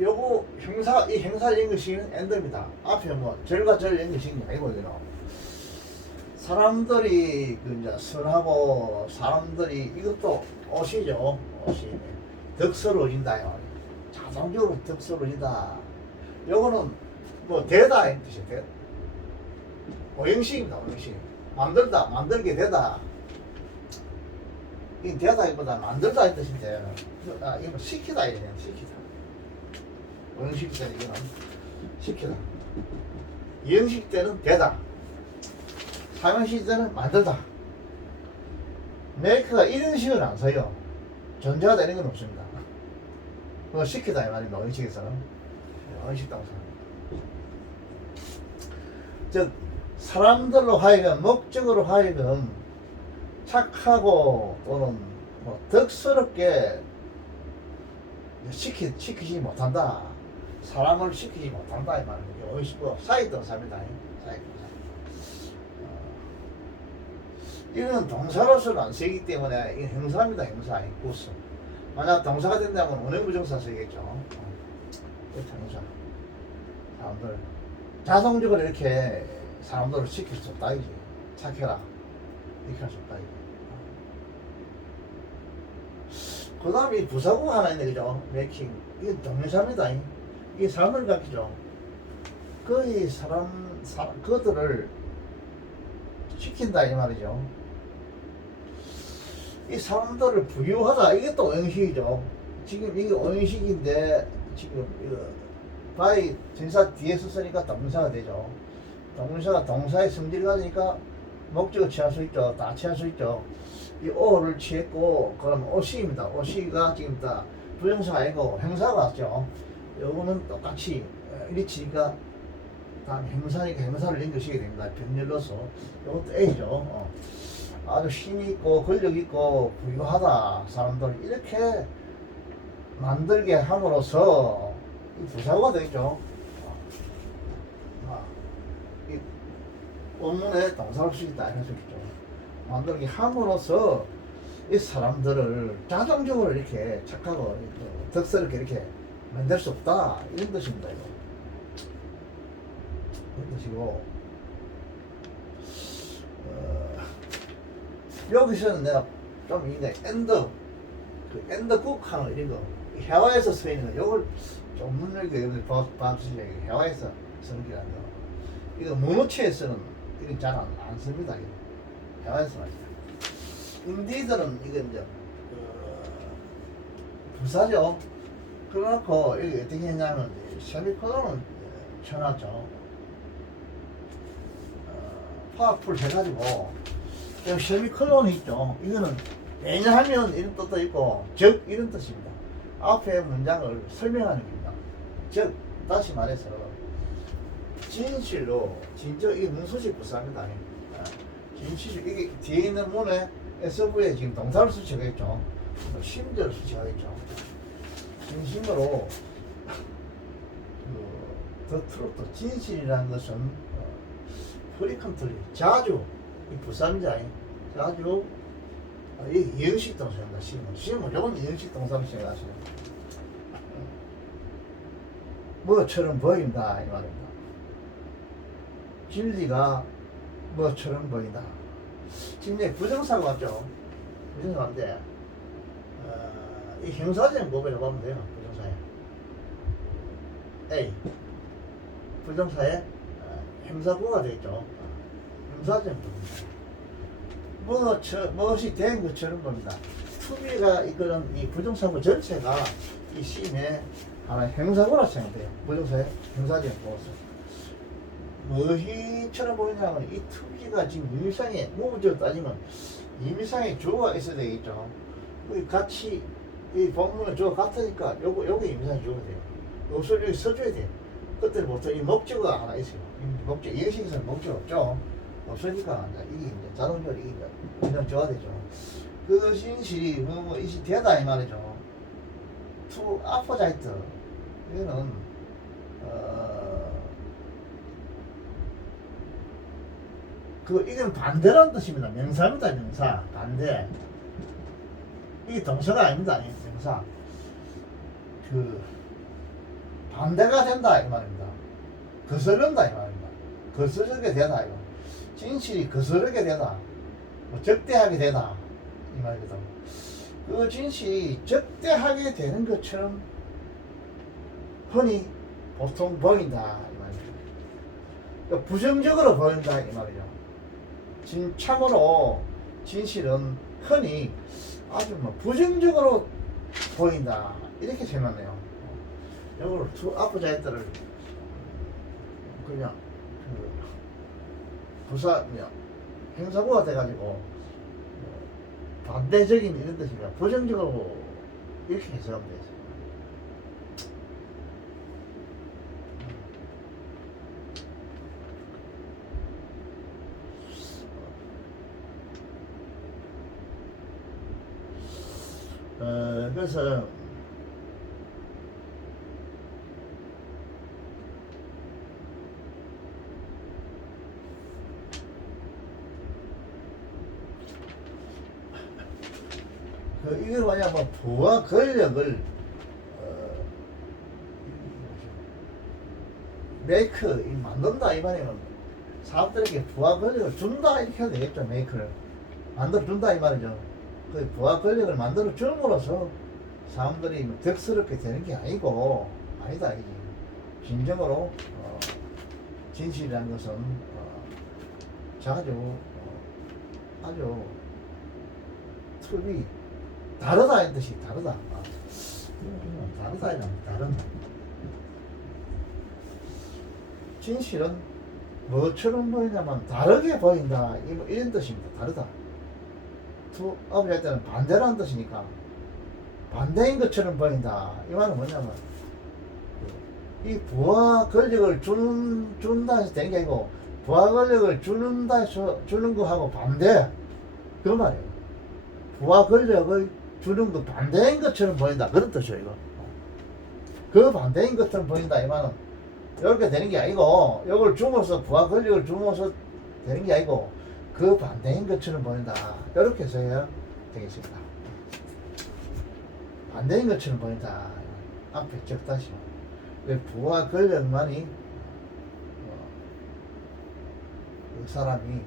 요거 형사 이 행사 연결시키는 엔드입니다. 앞에 뭐 절과 절 연결시키는 게 아니고 이거는 사람들이 그 이제 선하고 사람들이 이것도 옷이죠. 옷이 덕스러워진다요. 자동적으로 덕스러워진다. 요거는 뭐 되다 이 뜻이에요. 오형식입니다. 오형식. 만들다, 만들게 되다. 이 되다기보다 만들다 이 뜻인데, 이건 시키다 이래요. 시키다. 오형식 때는 이거는 시키다. 이형식 때는 되다. 삼형식 때는 만들다. 메이크가 이런 식을 안 써요. 전제가 되는 건 없습니다. 그거 시키다 이 말입니다. 오형식에서는. 오형식 동사. 즉 사람들로 하여금 목적으로 하여금 착하고 또는 뭐 덕스럽게 시키지 못한다. 사람을 시키지 못한다 이 말입니다. 오형식과 사이동사입니다. 사이동사. 이거는 동사로서는 안 쓰이기 때문에 이건 형사입니다. 형사. 구스. 만약 동사가 된다면 원형부정사 쓰겠죠. 동사. 사람들 자동적으로 이렇게 사람들을 시킬 수 없다 이지. 착해라 이렇게 할 수 없다 이지. 그 다음에 이 부사구가 하나 있네 그죠. 메이킹 이게 동사입니다. 이게 사람을 가르치죠. 거의 그들을 시킨다 이 말이죠. 이 사람들을 부유하다 이게 또 오형식이죠. 지금 이게 오형식인데 지금 이거 바이 전사 뒤에서 쓰니까 동사가 되죠. 동사가 동사의 성질을 가지니까 목적을 취할 수 있죠. 다 취할 수 있죠. 이 오를 취했고 그럼 오시입니다. 오시가 지금 다 부정사가 아니고 형사가 왔죠. 요거는 똑같이 일치니까 다음 형사니까 형사를 연결시키게 됩니다. 병렬로서 이것도 A죠. 아주 힘이 있고 권력 있고 부유하다 사람들 이렇게 만들게 함으로써 이 부사구가 되겠죠. 이 원문에 동사로 쓰겠다 이런 소리죠. 만들게 함으로써 이 사람들을 자동적으로 이렇게 착하고 덕스럽게 이렇게 만들 수 없다 이런 뜻입니다. 이거. 이런 뜻이고 여기서는 내가 좀 이게 엔더 국항 이런 거 해화에서 쓰이는 거 요걸 좀 눈여겨 봐주시죠. 해화에서 쓰는 게 아니라 이거 문어체에서는 이건 잘 안 씁니다. 해화에서 말이야. 인디드는 이거 이제 부사죠. 그래놓고 여기 어떻게 했냐면 세미콜론을 쳐놨죠. 파워풀 해가지고 여기 세미콜론이 있죠. 이거는 왜냐하면 이런 뜻도 있고 즉 이런 뜻입니다. 앞에 문장을 설명하는 겁니다. 즉 다시 말해서 진실로 진짜 이게 문수식 부사입니다. 진실 이게 뒤에 있는 문에 SV에 지금 동사를 수식하겠죠. 심지어를 수식하겠죠. 진심으로 더 트루트 진실이라는 것은 프리컨트리 자주 이 부사입니다. 자주 이 이형식 동사입니다. 심은 요건 이형식 동사로 생각하시면 뭐처럼 보인다 이 말입니다. 진리가 뭐처럼 보인다. 지금 이제 부정사가 왔죠. 부정사인데 이 형사적 모델을 보면 돼요. 부정사에 A 부정사에 형사구가 되겠죠. 형사적 부분입니다. 무엇이 된 것처럼 봅니다. 투비가 이끄는 이 부정사구 전체가 이 심의 하나의 형사구라 생각돼요. 부정사의 형사적 모습. 무엇이처럼 보이냐면 이 투비가 지금 유미상에 무구적으로 따지면 유미상에 주어가 있어야 되겠죠. 같이 이 본문의 주어 같으니까 요게 유미상의 주어가 돼요. 요것을 여기 써줘야 돼요. 그때 보통 이 목적어가 하나 있어요. 이 목적, 이형식에서는 목적 없죠. 없으니까 이게 이제 자동적으로 이게 그냥 좋아되죠. 그 진실이 뭐 이시 되다 이 말이죠. to opposite 이거는 이건 반대라는 뜻입니다. 명사입니다. 명사 반대. 이게 동사가 아닙니다. 명사. 반대가 된다 이 말입니다. 거스른다 이 말입니다. 거스르게 되다 이거. 진실이 거스르게 되다. 적대하게 되다 이 말이거든. 그 진실이 적대하게 되는 것처럼 흔히 보통 보인다 이 말입니다. 그러니까 부정적으로 보인다 이 말이죠. 참으로 진실은 흔히 아주 부정적으로 보인다 이렇게 생각해요. 이걸 투 아포자이트를 그냥 부사 행사부가 돼가지고 반대적인 이런 뜻이니까 부정적으로 이렇게 해석하면 되죠. 그래서 이게 뭐냐면 부와 권력을 메이크 만든다 이 말이면 사람들에게 부와 권력을 준다 이렇게 해야 되겠죠. 메이크를 만들어 준다 이 말이죠. 그 부와 권력을 만들어 줌으로써 사람들이 덕스럽게 되는 게 아니고 아니다 이게 진정으로 진실이라는 것은 아주 툴이 다르다 이 뜻이 다르다. 다르다 이런 다른. 진실은 뭐처럼 보이냐면 다르게 보인다 이런 뜻입니다. 다르다. 투 업을 할 때는 반대라는 뜻이니까 반대인 것처럼 보인다. 이 말은 뭐냐면 이 부하 권력을 준다 해서 된 게 아니고 부하 권력을 준다 해서 주는 거하고 반대 그 말이에요. 부하 권력을 주는 거 반대인 것처럼 보인다 그런 뜻이에요. 이거. 그 반대인 것처럼 보인다 이 말은 이렇게 되는 게 아니고 이걸 주면서 부하 권력을 주면서 되는 게 아니고 그 반대인 것처럼 보인다 이렇게 해서야 되겠습니다. 반대인 것처럼 보인다 앞에 적다시 부하 권력만이 그 사람이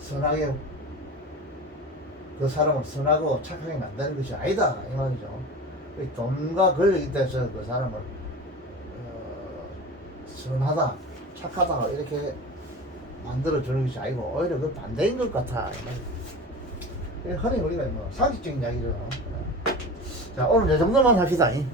선하게 그 사람을 선하고 착하게 만드는 것이 아니다 이 말이죠. 돈과 권력이 있다해서 그 사람을 선하다 착하다 이렇게 만들어주는 것이 아니고 오히려 그 반대인 것 같아 이 말이죠. 흔히 우리가 상식적인 이야기죠. 자 오늘 이 정도만 합시다. 예.